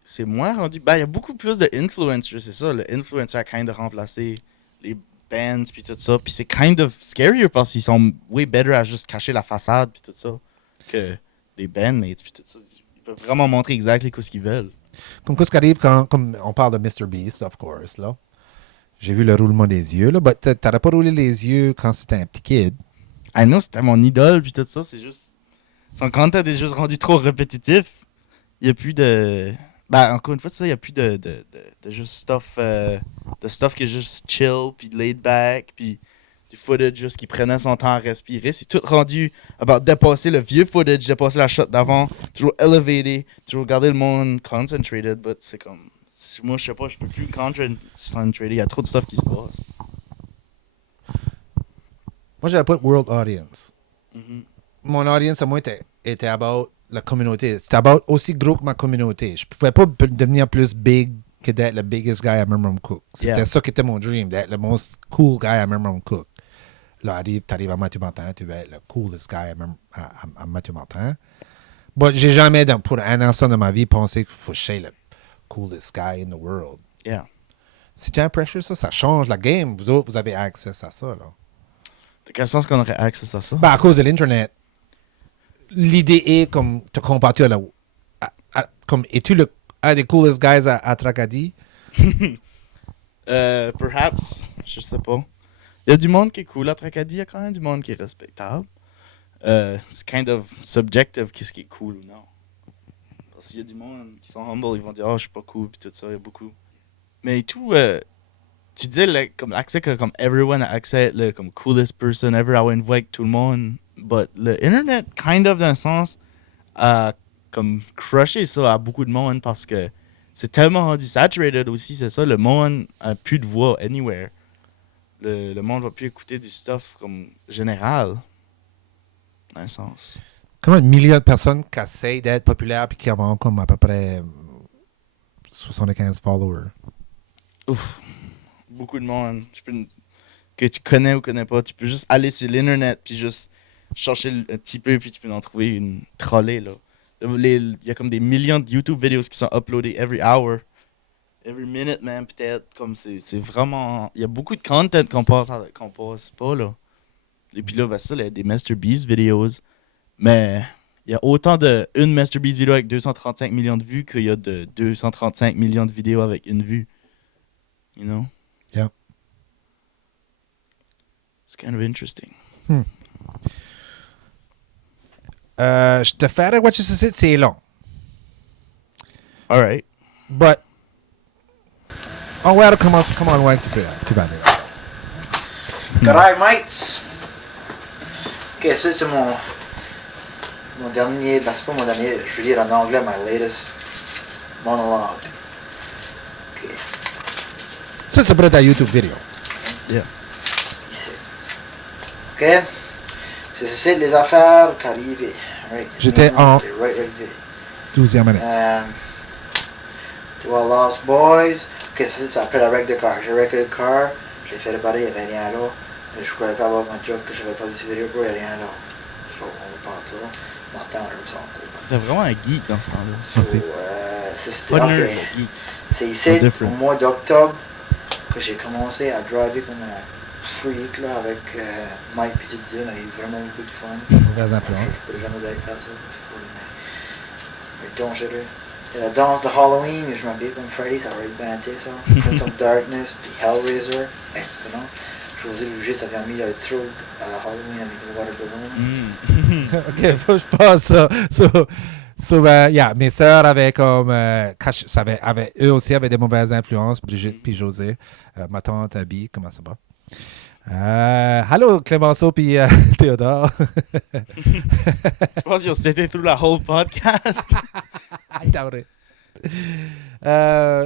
c'est moins rendu. Ben, il y a beaucoup plus de influencers, c'est ça. Le influencer a kind of remplacé les bands, puis tout ça. Puis c'est kind of scarier parce qu'ils sont way better à juste cacher la façade, puis tout ça, que des bandmates, puis tout ça. Ils peuvent vraiment montrer exactement ce qu'ils veulent. Comme qu'est-ce qui arrive quand comme on parle de Mr. Beast, of course, là. J'ai vu le roulement des yeux, là. But t'aurais pas roulé les yeux quand c'était un petit kid. Ah non, c'était mon idole, puis tout ça, c'est juste. Son content est juste rendu trop répétitif. Il n'y a plus de. Ben, encore une fois, c'est ça, il n'y a plus de juste stuff. De stuff qui est juste chill, puis laid back, puis du footage juste qui prenait son temps à respirer. C'est tout rendu about dépasser le vieux footage, dépasser la shot d'avant, toujours elevated, toujours garder le monde concentrated, but c'est comme. Moi, je sais pas, je peux plus concentrated, il y a trop de stuff qui se passe. Moi, j'avais pas de world audience. Mon audience, à moi, était about la communauté. C'était about aussi gros que ma communauté. Je pouvais pas devenir plus big que d'être le biggest guy à Memram Cook. C'était ça qui était mon dream, d'être le most cool guy à Memram Cook. Là, t'arrives à Mathieu Martin, tu veux être le coolest guy à Mathieu Martin. Bon, j'ai jamais, pour un instant de ma vie, pensé qu'il faut que je sois le coolest guy in the world. Yeah. C'est un pressure, ça change la game. Vous autres, vous avez accès à ça, là. De quel sens qu'on aurait accès à ça? Ben, à cause de l'Internet. L'idée est comme te comparer comme es-tu un des coolest guys à Tracadie? Perhaps, je sais pas. Il y a du monde qui est cool à Tracadie, il y a quand même du monde qui est respectable. C'est kind of subjective qu'est-ce qui est cool ou non. Parce qu'il y a du monde qui sont humble, ils vont dire « Oh, je suis pas cool » puis tout ça, il y a beaucoup. Mais tout, tu dis comme accès que comme everyone a accès le comme coolest person ever, I would invite tout le monde. But le internet, kind of d'un sens, a comme crushé ça à beaucoup de monde parce que c'est tellement rendu saturated aussi, c'est ça, le monde a plus de voix anywhere. Le monde va plus écouter du stuff comme général, dans un sens. Comment un million de personnes qui essayent d'être populaires puis qui ont comme à peu près 75 followers? Ouf, beaucoup de monde. Que tu connais ou connais pas, tu peux juste aller sur l'internet puis juste chercher un petit peu puis tu peux en trouver une trollée là. Il y a comme des millions de YouTube vidéos qui sont uploadées every hour, every minute même peut-être. Comme c'est vraiment, il y a beaucoup de content qu'on passe pas là. Et puis là ben ça, il y a des Master Beast videos, mais il y a autant de une Master Beast vidéo avec 235 millions de vues qu'il y a de 235 millions de vidéos avec une vue. You know? Yeah. It's kind of interesting. Je te ferai what you said, c'est long. All right. But, on va commencer. Comment on va tu vas aller? Correct, mates. Ok, ça c'est mon dernier, ben c'est pas mon dernier, je veux dire en anglais, my latest monologue. Ok, Ça, c'est pour ta YouTube vidéo. Yeah. ici. Ok, c'est les affaires qui arrivaient. Right. J'étais en Right. 12e année. Tu vois, Lost Boys. Ok, ça après la wreck de car. J'ai wrecké le car, je l'ai fait réparer, il n'y avait rien là. Je croyais pas avoir ma job que j'avais pas dit sur vidéo, il n'y avait rien là. So, on va pas ça. Martin, on me semble. T'es vraiment un geek dans ce temps-là. Merci. C'était Pas nerd, ok. mais geek. C'est ici, Different. au mois d'octobre, que j'ai commencé à driver comme un freak là, avec Mike et tout ça. On a eu vraiment beaucoup de fun. Mauvaise influence. Je pourrais jamais faire ça, c'est pour les dangereux. C'était la danse de Halloween, je m'habillais comme Freddy, ça aurait bien été ça. Prince of Darkness, puis Hellraiser, excellent. José Luger, ça avait mis le truc à la Halloween avec le water balloon. OK, faut que je passe ça. So, yeah, mes sœurs avaient comme... eux aussi avaient des mauvaises influences, Brigitte puis José. Ma tante Abby, comment ça va? Allô, Clémenceau puis Théodore. Je pense qu'ils ont cité through la whole podcast. I doubt it.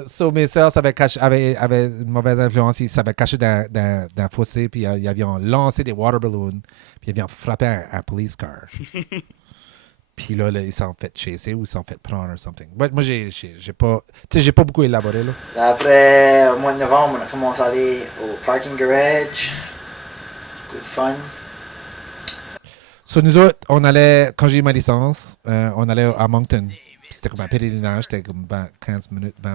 So, mes sœurs avaient une mauvaise influence. Ils s'avaient caché dans un fossé, puis ils avaient lancé des water balloons, puis ils avaient frappé un police car. Puis là, ils s'en fait chasser ou ils s'en fait prendre ou something. But moi, j'ai pas beaucoup élaboré, là. Après, au mois de novembre, on a commencé à aller au parking garage. Good fun. So, nous autres, on allait, quand j'ai eu ma licence, on allait à Moncton. C'était comme un pèlerinage, c'était comme 20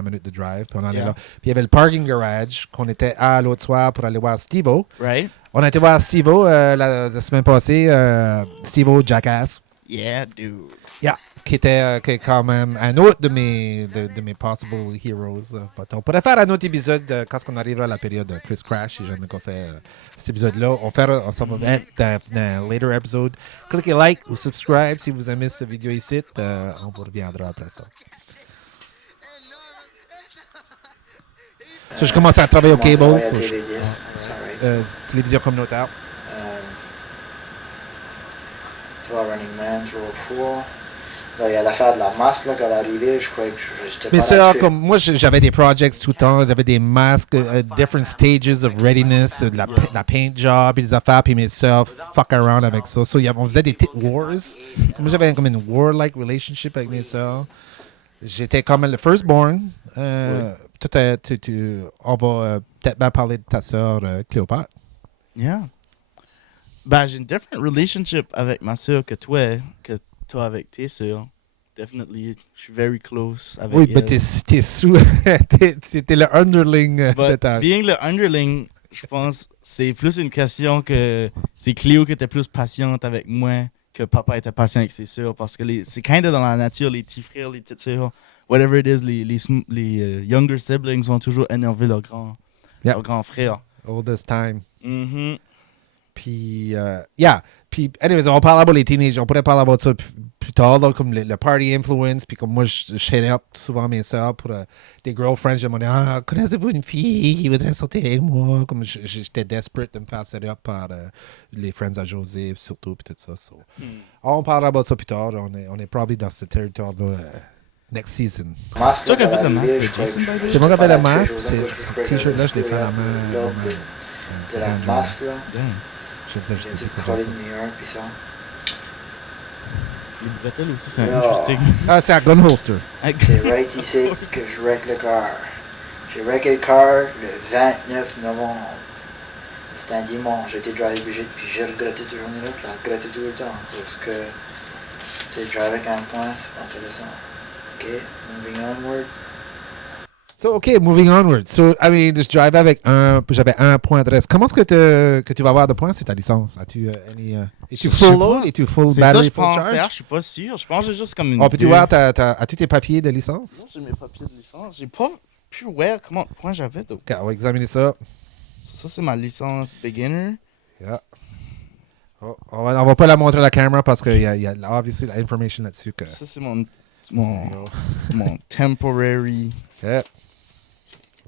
minutes de drive. Puis on allait là. Puis il y avait le parking garage qu'on était à l'autre soir pour aller voir Steve-O. Right? On a été voir Steve-O la semaine passée. Steve-O Jackass. Yeah, dude. Yeah. Qui est quand même un autre de mes possible heroes. But on pourrait faire un autre épisode quand on arrivera à la période de Chris Crash, si jamais qu'on fait cet épisode-là. On va mettre dans un later episode. Cliquez like ou subscribe si vous aimez cette vidéo ici. On vous reviendra après ça. So, je commence à travailler au cable. Télévision communautaire. Tu vois, Running Man, 304. Là, il y a l'affaire de la masse là, quand elle est arrivée, je croyais que j'étais Mais pas ça, là-dessus. comme moi, j'avais des projects tout le temps, j'avais des masques, different stages of readiness, la paint job, puis des affaires, puis mes soeurs fuck around avec ça. So, on faisait des tit wars. Moi, j'avais comme une war-like relationship avec mes soeurs. J'étais comme le firstborn. On va peut-être bien parler de ta soeur Cléopâtre. Yeah. Ben, j'ai une different relationship avec ma soeur que toi avec tes soeurs. Definitely. Je suis very close avec Oui, elle. mais t'es sous. t'es le underling de But ta. being le underling, je pense, c'est plus une question que c'est Cléo qui était plus patiente avec moi que papa était patient avec ses soeurs parce que c'est kind of dans la nature, les petits frères, les petites soeurs, whatever it is, les younger siblings vont toujours énerver leur grand frère. All this time. Mm-hmm. Puis, yeah. Puis, anyways, on parle about les teenagers. On pourrait parler about ça plus tard, là, comme le party influence. Puis, comme moi, je shade up souvent mes soeurs pour des girlfriends. Je me demandais, connaissez-vous une fille qui voudrait sortir avec moi? Comme j'étais desperate de me faire set up par les friends à José, surtout, puis tout ça. So. On parlera about ça plus tard. On est probably dans ce territoire-là next season. Masse, Toi qui as là, fait le quand elle est masque de arrivée, je Jason, croyais by the way? C'est moi qui avais pas le masque. là-dessus, Ce je t-shirt-là, je l'ai fait à la croyais main. l'autre de la masque, là. Damn. Je faisais J'ai juste tout des collé ça. de New York, puis ça. Les bretelles aussi, c'est Oh. interesting. Ah, c'est à gun holster. C'est right ici que je wreck le car. J'ai wrecké le car le 29 novembre. C'était un dimanche. J'ai été driver Brigitte, puis j'ai regretté cette journée-là, puis j'ai regretté tout le temps. Parce que, tu sais, je drive avec un point, c'est pas intéressant. Ok, moving onward. So, OK, moving onward. So, I mean, je drive avec j'avais un point d'adresse. Comment est-ce que tu vas avoir de points sur ta licence? As-tu es-tu Je sais full pas. load? Es-tu full C'est ça, battery, je full pensais. charge? Je suis pas sûr. Je pense que j'ai juste comme une. Oh, peux-tu deux. voir, as-tu tes papiers de licence? Non, j'ai mes papiers de licence. J'ai pas pu voir comment de points j'avais. Donc. OK, on va examiner ça. Ça, c'est ma licence beginner. Yeah. Oh, on va pas la montrer à la caméra parce qu'il y a obviously l'information là-dessus. Que... Ça, c'est mon temporary. OK.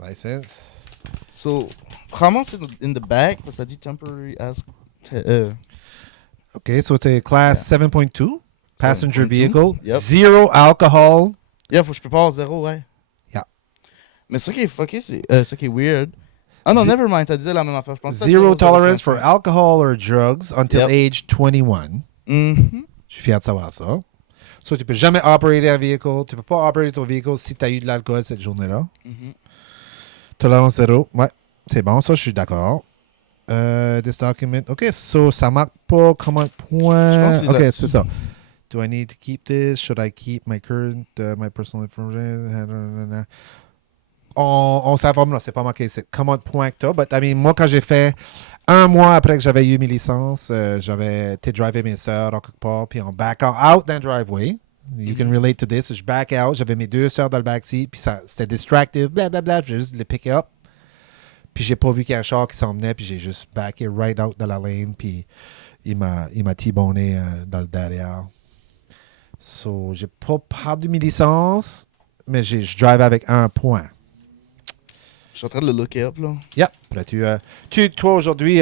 License. So, probablement c'est in the back parce que ça dit temporary as. OK, so c'est class 7.2, passenger 7.2, vehicle, yep. zero alcohol. Yeah, faut que je prépare à zéro, ouais. Yeah. Mais ça qui est fucké, c'est. Ça qui est weird. Ah non, never mind, ça disait la même affaire. Je pense que ça Zero disait tolerance for 0.5. alcohol or drugs until Yep. age 21. Mhm. Je suis fier de savoir ça. So, tu peux jamais opérer un véhicule. Tu peux pas opérer ton véhicule si tu as eu de l'alcool cette journée-là. Mhm. Tolérance zéro. Ouais, c'est bon, ça, je suis d'accord. This document. OK, so, ça marque pas comment de points. Je pense que c'est OK, là-dessus. c'est ça. Do I need to keep this? Should I keep my current, my personal information? On s'informe là, c'est pas marqué. C'est comment de points que t'as. But, I mean, moi, quand j'ai fait un mois après que j'avais eu mes licences, j'avais été driver mes soeurs en quelque part, puis en back out dans le driveway. You can relate to this. Je back out, j'avais mes deux soeurs dans le backseat, puis c'était distractive, blablabla. J'ai juste les pick up. Puis j'ai pas vu qu'il y a un char qui s'en venait, puis j'ai juste backé right out de la lane, puis il m'a T-boné dans le derrière. So, j'ai pas perdu mes licences, mais je drive avec un point. Je suis en train de le looker up, là. Yeah. Là, toi, aujourd'hui,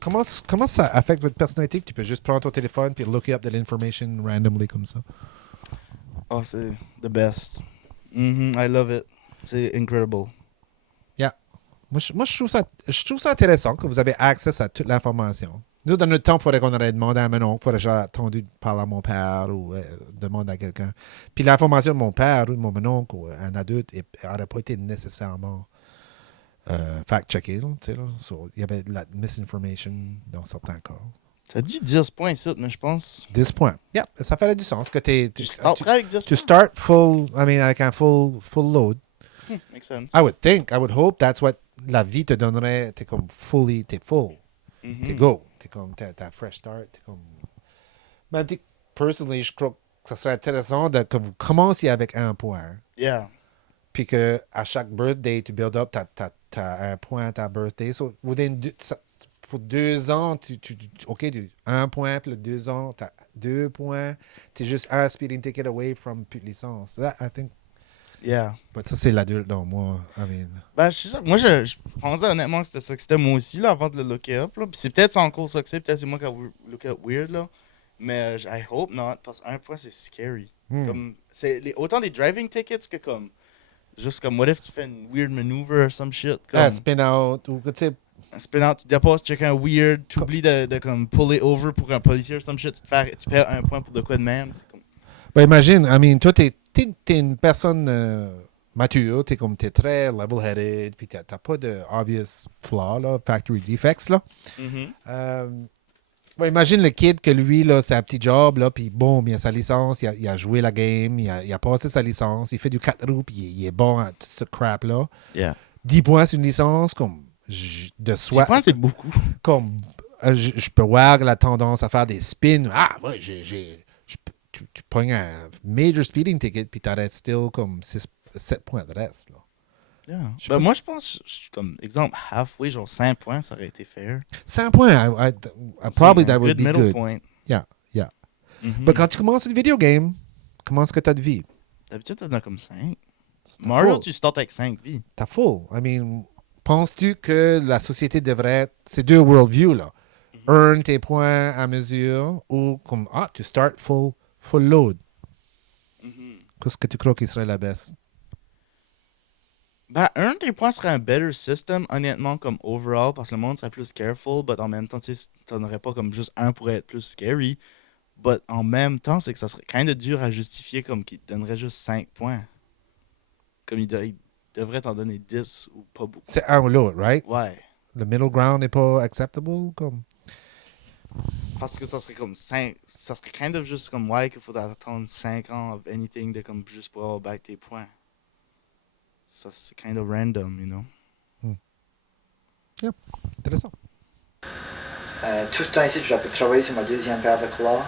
comment ça affecte votre personnalité que tu peux juste prendre ton téléphone puis look up de l'information randomly comme ça? Oh, c'est the best. Mhm, I love it. C'est incredible. Moi, je trouve ça intéressant que vous avez accès à toute l'information. Nous, dans notre temps, il faudrait qu'on aurait demandé à mon oncle, il faudrait que j'ai attendu de parler à mon père ou demander à quelqu'un. Puis l'information de mon père ou de mon oncle ou un adulte n'aurait pas été nécessairement fact-checkée. So, il y avait de la misinformation dans certains cas. Ça dit 10 points ici, mais je pense. 10 points. Yeah, ça fait du sens que Tu start avec 10 to points. start avec un full load. Makes sense. I would hope that's what la vie te donnerait. T'es comme t'es full. Mhm. T'es go. T'es comme, t'as fresh start. T'es comme. Mais personally, je crois que ça serait intéressant que vous commenciez avec un point. Yeah. Puis que à chaque birthday, tu build up, t'as un point à ta birthday. So, pour 2 ans, OK, un point, puis le 2 ans, t'as 2 points. T'es juste un speeding ticket away from plus de licence. That, I think. Yeah. But ça, c'est l'adulte dans moi. I mean. Ben, je suis sûr. Moi, je pensais honnêtement que c'était ça que c'était moi aussi, là, avant de le looker up, là. Puis c'est peut-être ça encore ça que c'est. Peut-être c'est moi qui ai look up weird, là. Mais I hope not, parce qu'un point, c'est scary. Comme, c'est autant des driving tickets que comme. Juste comme, what if tu fais une weird maneuver or some shit? Comme, spin out, ou tu sais. un spin out, tu dépasses quelqu'un weird, tu oublies de comme puller over pour un policier or some shit, tu perds un point pour de quoi de même. C'est comme. Ben imagine, I mean, toi, t'es une personne mature, t'es très level-headed, puis t'as pas de obvious flaw, là, factory defects, là. Ben, imagine le kid que lui, là, c'est un petit job, là, puis bon, il a sa licence, il a joué la game, il a passé sa licence, il fait du 4 roues, puis il est bon à tout ce crap-là. Yeah. 10 points sur une licence, comme de soi. 10 points, c'est beaucoup. Comme je peux voir la tendance à faire des spins. Ah, ouais, tu pognes un major speeding ticket, puis t'arrêtes still comme 7 points de reste, là. Yeah. Je Ben, pense- moi, je pense, comme exemple, halfway, genre 5 points, ça aurait été fair. 5 points, probably C'est un that would good be middle good. point. Yeah. Mhm. Mais quand tu commences une vidéo game, comment est-ce que t'as de vie? D'habitude, t'en as comme 5. T'as Mario, full. tu starts avec 5 vies. T'as full. I mean, penses-tu que la société devrait être... C'est deux worldviews, là. Earn tes points à mesure ou comme, tu start full load. Qu'est-ce que tu crois qui serait la best? Ben, un des points serait un better system, honnêtement, comme overall, parce que le monde serait plus careful, but en même temps, tu sais, t'en aurais pas comme juste un pour être plus scary. But en même temps, c'est que ça serait kind of dur à justifier comme qu'il te donnerait juste 5 points. Comme il devrait t'en donner 10 ou pas beaucoup. C'est un ou l'autre, right? Ouais. Le middle ground n'est pas acceptable? Comme... Parce que ça serait comme 5. Ça serait kind of juste comme, ouais, qu'il faudrait attendre 5 ans of anything de comme juste pour avoir back tes points. Ça, c'est kind of random, you know? Intéressant. Tout ce temps ici, je vais travailler sur ma deuxième paire de claws.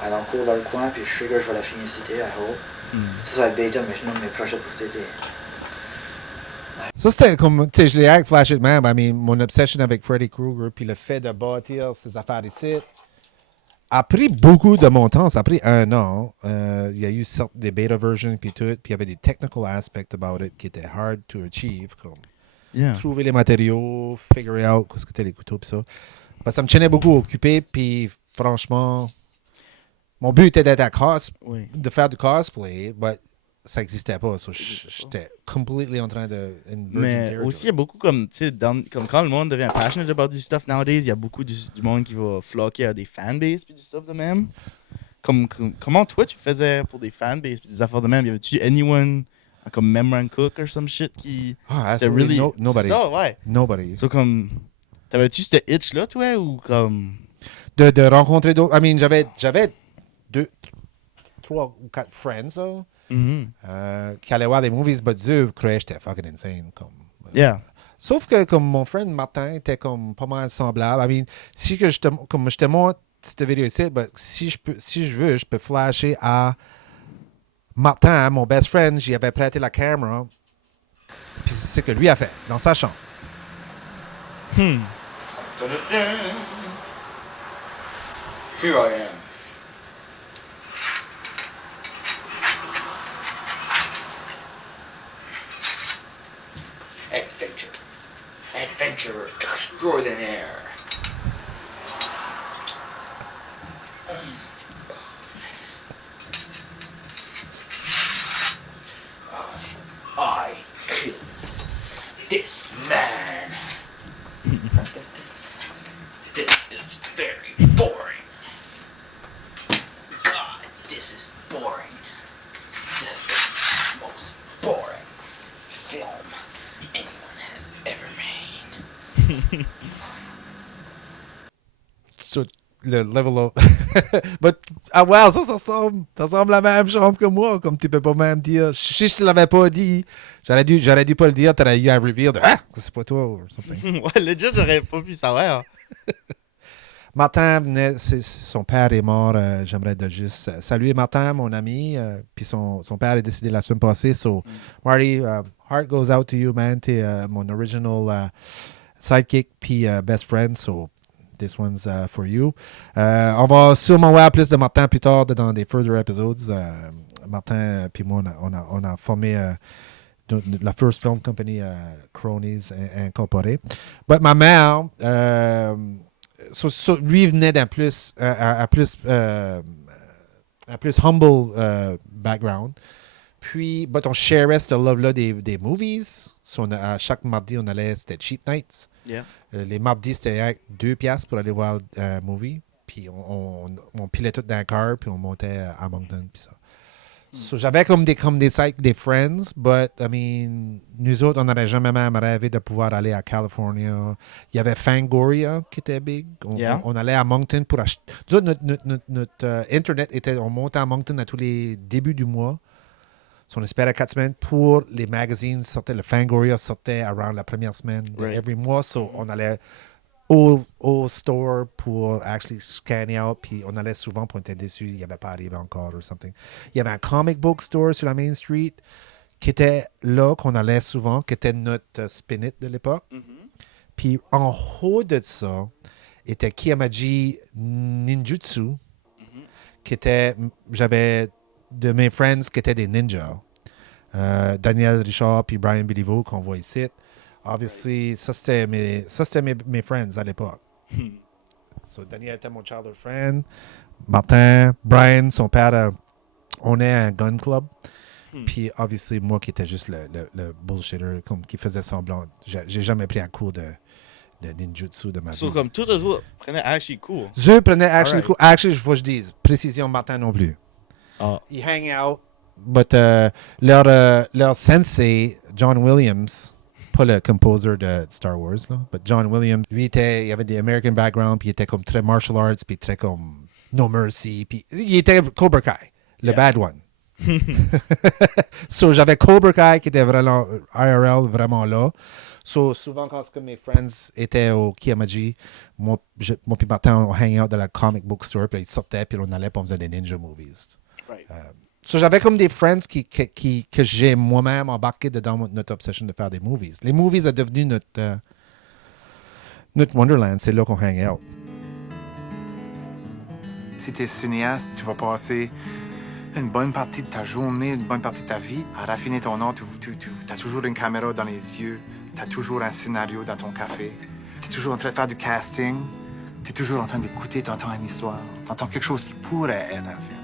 Elle est en cours dans le coin, puis je suis sûr que je vais la finir cet été, I hope. Ça va être bêta, mais je nomme mes projets pour cet été. Ça, c'était comme, tu sais, je l'ai avec Flash It Man, I mean, mon obsession avec Freddy Krueger, puis le fait de bâtir ces affaires ici, a pris beaucoup de mon temps. Ça a pris 1 an. Il y a eu des beta versions, puis tout, puis il y avait des technical aspects about it qui étaient hard to achieve, comme Yeah. trouver les matériaux, figure out qu'est-ce que c'était les couteaux, puis ça. Parce que ça me tenait beaucoup occupé, puis franchement, mon but était d'être Oui. de faire du cosplay, mais ça n'existait pas. So j'étais completely en train de... Mais aussi, il y a beaucoup comme, tu sais, comme quand le monde devient passionate about du stuff nowadays, il y a beaucoup du monde qui va flocker à des fanbases puis du stuff de même. Comment toi tu faisais pour des fanbases puis des affaires de même? Y avait-tu anyone comme Memran Cook or some shit qui était really... Nobody. C'est ça, ouais. Nobody. So comme, t'avais-tu cette itch là toi ou comme... De rencontrer d'autres... I mean, j'avais 2, 3 ou 4 friends, là, qui allaient voir des movies, but eux croyaient que j'étais fucking insane. Comme, Yeah. Sauf que comme mon friend Martin était comme pas mal semblable. I mean, si que je te montre cette vidéo ici, but si je veux, je peux flasher à Martin, mon best friend, j'y avais prêté la caméra. Puis c'est ce que lui a fait dans sa chambre. Here I am. Adventure. Adventure extraordinaire. I killed this man. This is very boring. God, this is boring. This is the most boring film anyone has ever made. Sur le level up. But, wow, ça ressemble à la même chambre que moi, comme tu peux pas même dire. Si je te l'avais pas dit, j'aurais dû pas le dire, t'aurais eu un reveal de c'est pas toi, or something. Ouais, legit, j'aurais pas pu savoir. Martin venait, son père est mort, j'aimerais de juste saluer Martin, mon ami, puis son père est décédé la semaine passée, so Marty, heart goes out to you, man, t'es mon original sidekick puis best friend, so this one's for you. On va sûrement voir plus de Martin plus tard dans des further episodes. Martin puis moi, on a formé la first film company Cronies Incorporé. But ma mère, lui venait d'un plus un plus humble background. Puis, but on sharait ce love-là des movies. So, à chaque mardi, on allait, c'était Cheap Nights. Yeah. Les mardis, c'était 2 piastres pour aller voir un movie. Puis on pilait tout dans le car, puis on montait à Moncton, puis ça. So, j'avais comme des sites, des friends, but, I mean, nous autres, on n'aurait jamais même rêvé de pouvoir aller à California. Il y avait Fangoria qui était big. On allait à Moncton pour acheter. Nous autres, notre Internet était, on montait à Moncton à tous les débuts du mois. So, on espérait 4 semaines pour les magazines sortaient. Le Fangoria sortait around la première semaine de every mois. So, on allait au store pour actually scanner out, puis on allait souvent pour être déçu, il n'y avait pas arrivé encore ou something. Il y avait un comic book store sur la Main Street qui était là, qu'on allait souvent, qui était notre Spin It de l'époque. Puis en haut de ça était Kiamaji Ninjutsu, qui était, j'avais de mes friends qui étaient des ninjas. Daniel Richard puis Brian Béliveau qu'on voit ici. Obviously, ça c'était mes friends à l'époque. So, Daniel était mon childhood friend. Martin, Brian, son père, on est un gun club. Puis, obviously, moi qui étais juste le bullshitter, comme qui faisait semblant. J'ai jamais pris un cours de ninjutsu de ma vie. So, comme tous les autres prenaient actually cool. Je prenais actually cool. Actually, je veux que je dise, précision, Martin non plus. Ils hang out. But leur sensei, John Williams, pas le composer de Star Wars, là, but John Williams, lui, il avait des American background, puis il était comme très martial arts, puis très comme No Mercy, puis il était Cobra Kai, le bad one. So, j'avais Cobra Kai qui était vraiment IRL, vraiment là. So, souvent, quand mes friends étaient au Kiamaji, moi puis Martin, on hang out dans la comic book store, puis ils sortaient, puis on allait, puis on faisait des ninja movies. Right. So, j'avais comme des friends que j'ai moi-même embarqué dedans notre obsession de faire des movies. Les movies sont devenus notre Wonderland. C'est là qu'on hang out. Si tu es cinéaste, tu vas passer une bonne partie de ta journée, une bonne partie de ta vie à raffiner ton art. Tu as toujours une caméra dans les yeux, tu as toujours un scénario dans ton café, tu es toujours en train de faire du casting, tu es toujours en train d'écouter, tu entends une histoire, tu entends quelque chose qui pourrait être un film.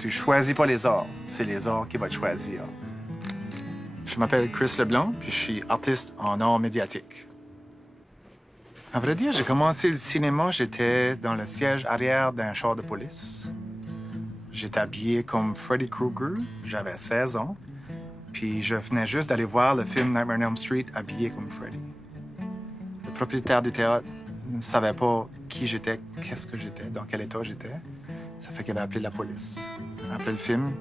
Tu choisis pas les arts, c'est les arts qui vont te choisir. Je m'appelle Chris Leblanc, puis je suis artiste en art médiatique. À vrai dire, j'ai commencé le cinéma, j'étais dans le siège arrière d'un char de police. J'étais habillé comme Freddy Krueger, j'avais 16 ans, puis je venais juste d'aller voir le film Nightmare on Elm Street habillé comme Freddy. Le propriétaire du théâtre ne savait pas qui j'étais, qu'est-ce que j'étais, dans quel état j'étais. Ça fait qu'il avait appelé la police. Après le film,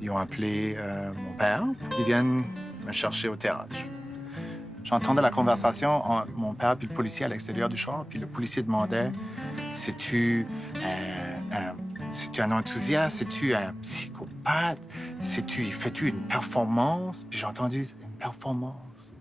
ils ont appelé mon père pour qu'il vienne me chercher au théâtre. J'entendais la conversation entre mon père et le policier à l'extérieur du char, puis le policier demandait « C'est-tu un enthousiaste? C'est-tu un psychopathe? Fais-tu une performance? » Puis j'ai entendu « Une performance? »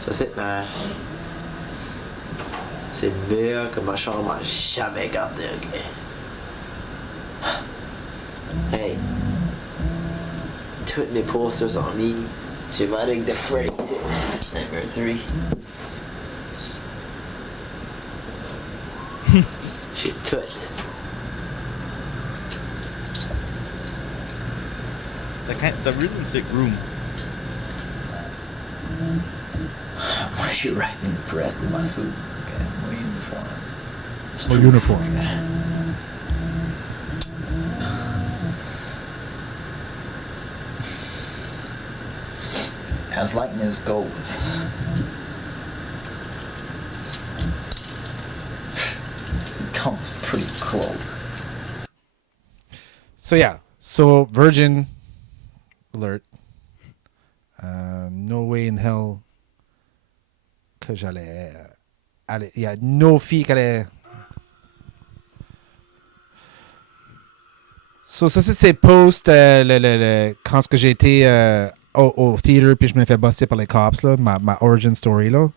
Ça, c'est le meilleur que ma chambre m'a jamais gardé, ok? Hey, toutes mes posters en ligne. J'ai vendu avec The Freddy, c'est Nightmare 3. J'ai tout. The really sick room. Moi, je suis right in the press de ma soupe. Okay? Mon uniforme. Mon uniforme. As likeness goes. It comes pretty close. So, yeah. So, Virgin alert. No way in hell que j'allais aller. Il y a no filles qui allaient. So, ça, c'est post quand j'ai été au theater puis je me fais bosser par les cops, là, ma origin story. Là.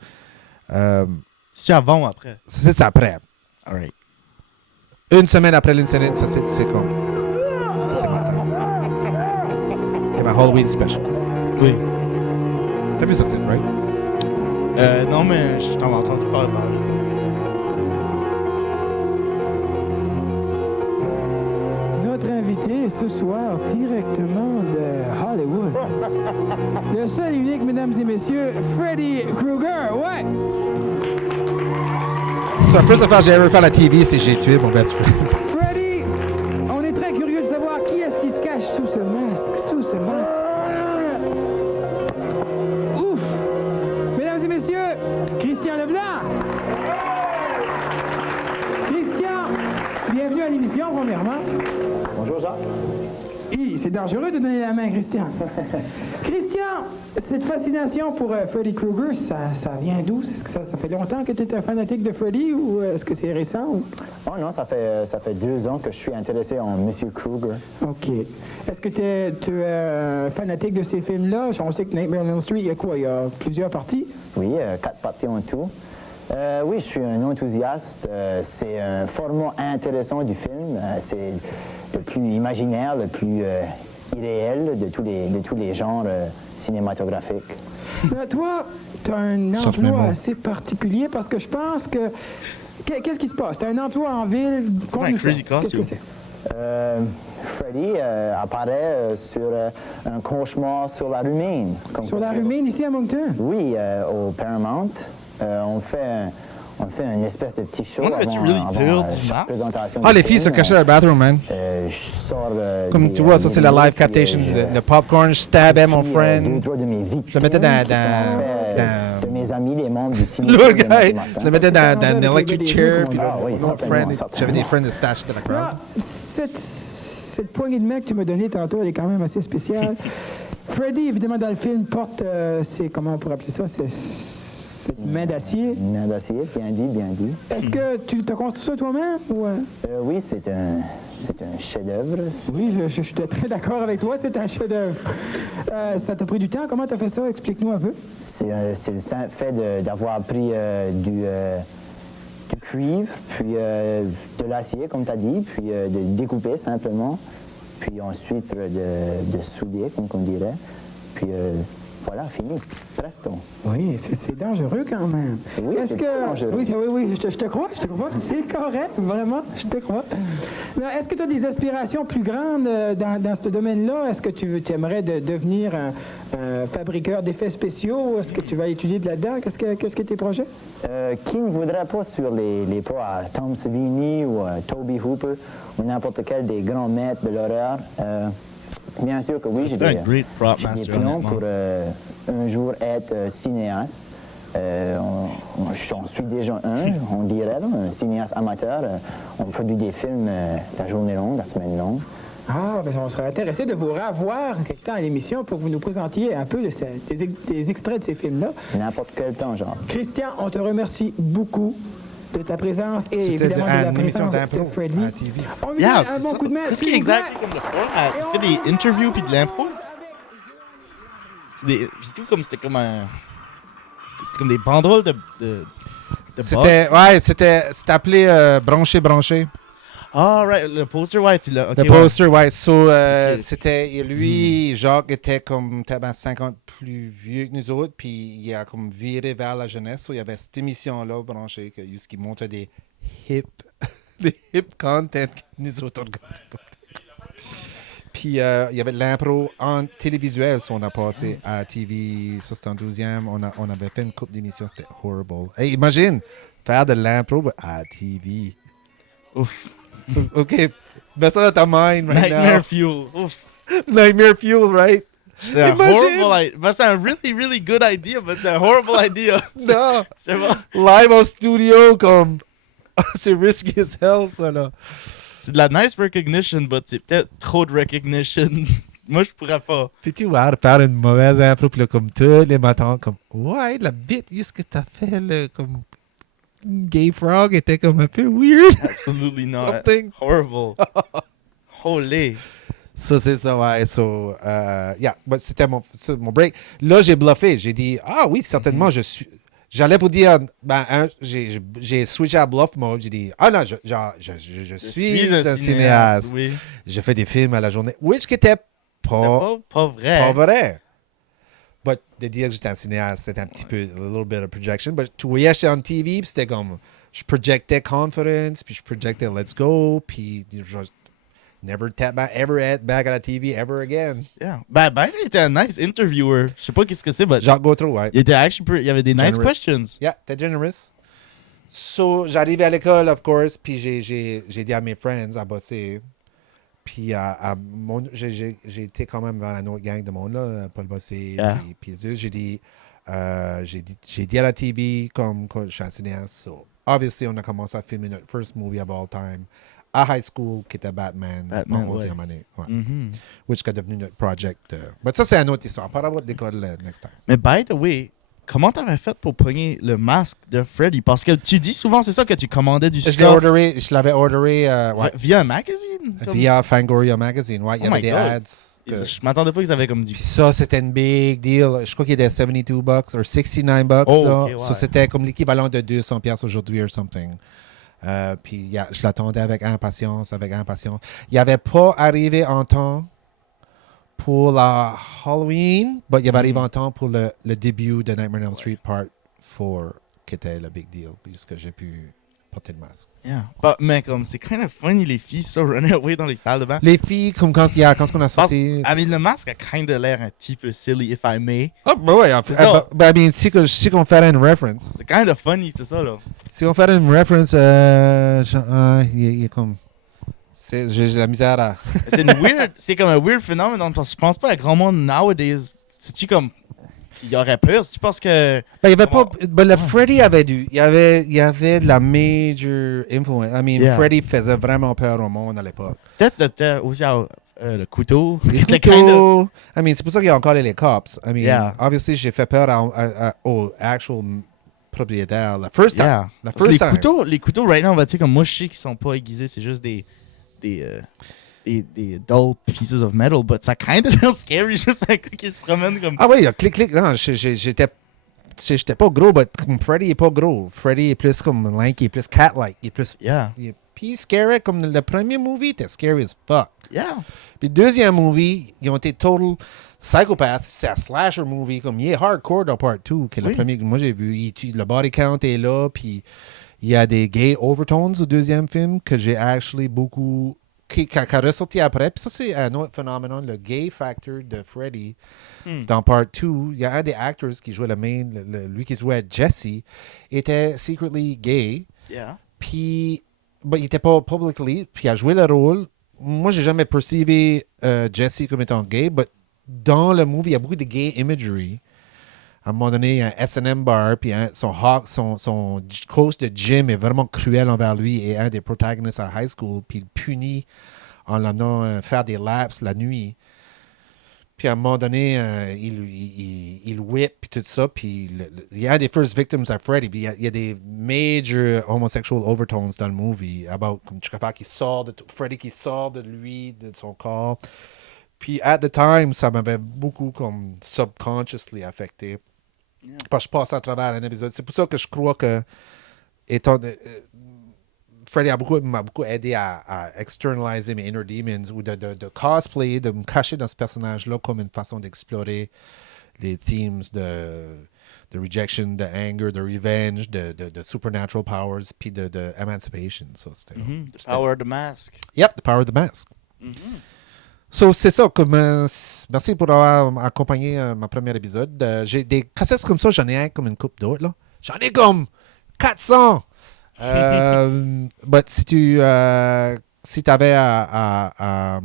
C'est avant ou après? Ça, c'est après. All right. Une semaine après l'incident, ça c'est comme. Ça c'est mental. Et ma Halloween special. Oui. T'as vu ça, c'est right? Non, mais je t'en ai entendu parler. Notre invité ce soir directement de Hollywood. Le seul et unique, mesdames et messieurs, Freddy Krueger. Ouais! So, la première fois que j'ai ever fait la TV, c'est j'ai tué mon best friend. Freddy, on est très curieux de savoir qui est-ce qui se cache sous ce masque, sous ce masque. Ouf! Mesdames et messieurs, Christian Leblanc! Christian, bienvenue à l'émission, premièrement. Bonjour Jean. C'est dangereux de donner la main à Christian. Christian, cette fascination pour Freddy Krueger, ça vient d'où? Est-ce que ça fait longtemps que tu es un fanatique de Freddy ou est-ce que c'est récent? Ou... Oh non, ça fait 2 ans que je suis intéressé en Monsieur Krueger. OK. Est-ce que tu es fanatique de ces films-là? On sait que Nightmare on Elm Street, il y a quoi? Il y a plusieurs parties? Oui, 4 parties en tout. Oui, je suis un enthousiaste. C'est un format intéressant du film. C'est le plus imaginaire, le plus irréel de tous les genres cinématographiques. Toi, tu as un emploi assez particulier parce que je pense que... Qu'est-ce qui se passe? Tu as un emploi en ville? Crazy Qu'est-ce que c'est? Freddy apparaît sur un cauchemar sur la rue Main. Sur la rue Main, ici à Moncton? Oui, au Paramount. On fait une espèce de petit show On avait-tu really build chaque maps? présentation. Ah, du les filles se film. cachaient dans le bathroom, man. Je sors Comme tu vois, ça c'est la live captation. Le popcorn, je stabais mon friend. Deux de mes victimes Je le mettais dans- qui sont faits de mes amis, les membres du cinéma. Le gars, je le mettais dans un electric chair. Puis Ah oui, mon certainement, friend, certainement. j'avais des friends de stash de la crowd. Là, cette poignée de main que tu m'as donnée tantôt, elle est quand même assez spéciale. Freddy, évidemment, dans le film, porte, comment on pourrait appeler ça? C'est une main d'acier. Une main d'acier, bien dit, bien dit. Est-ce que tu t'as construit ça toi-même? Ou, Oui, c'est un chef-d'œuvre. Oui, je suis très d'accord avec toi, c'est un chef-d'œuvre. Ça t'a pris du temps? Comment t'as fait ça? Explique-nous un peu. C'est le simple fait d'avoir pris du cuivre, puis de l'acier, comme tu as dit, puis de découper simplement, puis ensuite de souder, comme on dirait, puis voilà, fini. Presto. Oui, c'est dangereux quand même. Oui, Est-ce c'est que dangereux. oui, je te crois, c'est correct, vraiment, je te crois. Mais est-ce que tu as des aspirations plus grandes dans ce domaine-là? Est-ce que tu aimerais devenir un fabriqueur d'effets spéciaux? Est-ce que tu vas étudier de là-dedans? Qu'est-ce que tes projets? Qui ne voudrait pas sur les pas à Tom Savini ou à Toby Hooper ou n'importe quel des grands maîtres de l'horreur? Bien sûr que oui, j'ai un great prop j'ai des master, plans honnêtement. pour un jour être cinéaste. J'en suis déjà on dirait, là, un cinéaste amateur. On produit des films la journée longue, la semaine longue. Ah, ben on serait intéressé de vous revoir quelque temps à l'émission pour que vous nous présentiez un peu des extraits de ces films-là. N'importe quel temps, genre. Christian, on te remercie beaucoup de ta présence et C'était évidemment de la une émission présence de d'impro Freddy. à la TV. On lui Yeah, donne un c'est bon ça. coup de main. C'est s'il vous exactement plaît. comme le format. Il fait des interviews puis de l'impro. Puis tout comme c'était comme des banderoles de C'était, ouais, c'était appelé branché. Ah, right, le poster, ouais, tu l'as. Le ok, poster, ouais. So, Parce que- c'était, et lui, Jacques était comme tellement 50 plus vieux que nous autres, puis il a comme viré vers la jeunesse. So, il y avait cette émission-là branchée qui montrait des hip, des hip content que nous autres on regardait pas. Puis il y avait de l'impro en télévisuel, so on a passé à TV 72e. On avait fait une couple d'émissions, c'était horrible. Hey, imagine faire de l'impro à TV. Ouf. So, OK, mets ça dans ta mind right Nightmare now. Fuel. Ouf. Nightmare Fuel, right? C'est un Imagine. horrible idea. Ben, c'est un really, really good idea, but c'est un horrible idea. Non, C'est bon. live au studio, comme... c'est risky as hell, ça, là. C'est de la nice recognition, but c'est peut-être trop de recognition. Moi, je pourrais pas. Puis tu vois, faire une mauvaise impro, puis là, comme tous les matins, comme... Ouais, la bite, ce que t'as fait, là, comme... Gay Frog était comme un peu weird. Absolutely not. Something. Horrible. Holy. Ça, c'est ça, ouais. So, yeah, but c'était mon break. Là, j'ai bluffé. J'ai dit, ah oui, certainement, je suis... J'allais pour dire, j'ai switché à bluff mode. J'ai dit, ah non, je suis un cinéaste. Oui. Je fais des films à la journée. Which qui était Pas vrai. pas vrai. But de dire que j'étais un cinéaste, c'était un petit peu, a little bit of projection. But tu voyais, j'étais en TV, puis c'était comme, je projectais confidence, puis je projectais let's go, puis je never tap back, ever back at la TV ever again. Yeah. Ben, il était un nice interviewer. Je sais pas qu'est-ce que c'est, mais Jacques Gautreau, ouais. il était actually il y avait des nice Generous. questions. Yeah, t'es generous. So, j'arrivais à l'école, of course, puis j'ai dit à mes friends à bosser. Puis j'ai été quand même dans la autre gang de monde, là, Paul Bossé, Yeah. puis eux, j'ai dit à la TV comme je suis un cinéaste. So, obviously, on a commencé à filmer notre first movie of all time à high school, qui était Batman en 11e année. Ouais. Which est devenu notre project. Mais ça, c'est une autre histoire. On parlera de l'école next time. Mais by the way, comment t'avais fait pour pogner le masque de Freddy? Parce que tu dis souvent, c'est ça, que tu commandais du stuff Je l'avais ordéré ouais, via un magazine? Comme... via Fangoria Magazine. Ouais, il y Oh avait my des God. ads. Je m'attendais pas qu'ils avaient comme du... Puis ça, c'était une big deal. Je crois qu'il était $72 ou $69. Oh, là. okay, ouais. Ça, c'était comme l'équivalent de 200 pièces aujourd'hui or something. Puis je l'attendais avec impatience. Il n'avait pas arrivé en temps pour la Halloween, mais il avait arrivé en temps pour le début de Nightmare on Elm Street Part 4, qui était le big deal, puisque j'ai pu porter le masque. Yeah. Mais comme, c'est kind of funny, les filles so run away dans les salles de bain. Les filles, comme quand on a sorti... Le masque a kind of l'air un petit peu silly, if I may. Ah, ben ouais, en fait. Si qu'on ferait une reference. C'est kind of funny, c'est ça, là. Si on fait une reference, il est comme... J'ai la misère à... C'est comme un weird phénomène, parce que je pense pas à grand monde nowadays. C'est-tu comme... Il y aurait peur, si tu penses que... Ben, il y avait pas... Ben, le Freddy avait il y avait de la major influence. I mean, Yeah. Freddy faisait vraiment peur au monde à l'époque. Peut-être c'était aussi le couteau. Les Le kind of- I mean, c'est pour ça qu'il y a encore les cops. I mean, Yeah. obviously, j'ai fait peur au actual propriétaire. La first time. Yeah. La Parce que first time. les couteaux, right now, on va dire, comme moi, je sais qu'ils sont pas aiguisés, c'est juste des dull pieces of metal, but ça kind of feels scary, juste un gars qui se promène comme Ah oui, clic. Non, j'étais pas gros, mais Freddy est pas gros. Freddy est plus comme Link, il est plus cat-like. Il est plus... Yeah. Puis scary, comme le premier movie, était scary as fuck. Yeah. Puis le deuxième movie, ils ont été total psychopaths. C'est un slasher movie, comme il est hardcore dans Part 2, que le premier que moi j'ai vu. Le body count est là, puis il y a des gay overtones au deuxième film que j'ai actually beaucoup... qui a ressorti après. Puis ça, c'est un autre phénomène, le gay factor de Freddy. Dans Part 2, il y a un des actors qui jouait le main, lui qui jouait Jesse, était secretly gay. Yeah. Puis, il n'était pas publicly, puis il a joué le rôle. Moi, j'ai jamais percevé Jesse comme étant gay, mais dans le movie, il y a beaucoup de gay imagery. À un moment donné, il y a un S&M bar, puis son coach de gym est vraiment cruel envers lui et un des protagonistes à high school, puis il punit en l'amenant faire des laps la nuit. Puis à un moment donné, il whip, puis tout ça, puis il y a des first victims à Freddy, puis il y a des major homosexual overtones dans le movie, comme tu préfères Freddy qui sort de lui, de son corps. Puis at the time, ça m'avait beaucoup comme subconsciously affecté. Yeah. Parce que je passe à travers un épisode. C'est pour ça que je crois que Freddy m'a beaucoup aidé à externaliser mes inner demons ou de cosplay, de me cacher dans ce personnage-là comme une façon d'explorer les themes de rejection, de anger, de revenge, de supernatural powers, puis de emancipation. So, The power of the mask. Yep, the power of the mask. So, c'est ça. Merci pour avoir accompagné mon premier épisode. J'ai des cassettes comme ça, j'en ai comme une coupe d'autres. Là. J'en ai comme 400! But si t'avais à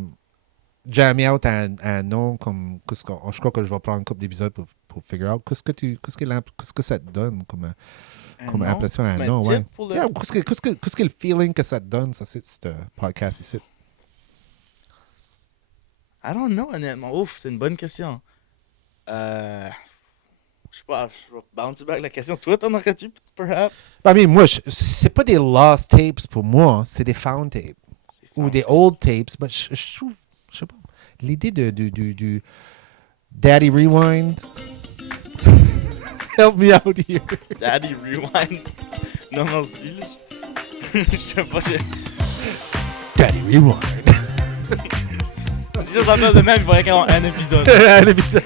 jammer out un nom comme je crois que je vais prendre une couple d'épisodes pour figure out qu'est-ce que ça te donne comme impression à un nom, ouais. Yeah, qu'est-ce que le feeling que ça te donne, ça c'est ce podcast ici. I don't know, honnêtement. Ouf, c'est une bonne question. Je sais pas, je vais bounce back la question. Toi, t'en aurais-tu, perhaps? Moi, c'est pas des lost tapes pour moi, c'est des found tapes. Ou des old tapes. Mais je trouve, je sais pas, l'idée du Daddy Rewind. Help me out here. Daddy Rewind. Non, merci. Là. Je sais pas. Daddy Rewind. Si ça s'appelle de même, il faudrait qu'il y ait un épisode. Un épisode.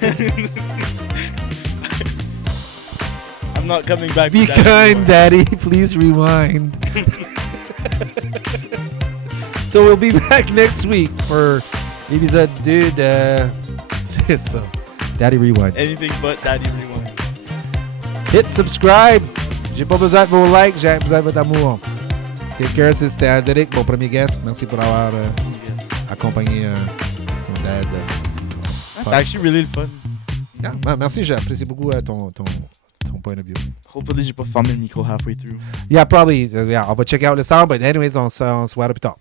I'm not coming back. Be to Daddy kind, Rewind. Daddy. Please rewind. So we'll be back next week for l'épisode 2 de... C'est ça. Daddy Rewind. Anything but Daddy Rewind. Hit subscribe. J'ai pas besoin de vos likes, j'ai besoin de votre amour. Take care, c'était Alderic, mon premier guest. Merci pour avoir accompagné ton dad. C'était actually really le fun. Yeah, merci, j'apprécie beaucoup ton point of view. Hopefully, j'ai pas fermé le micro halfway through. Yeah, probably. Yeah, on va check out le sound, but anyways, on se voit plus tard.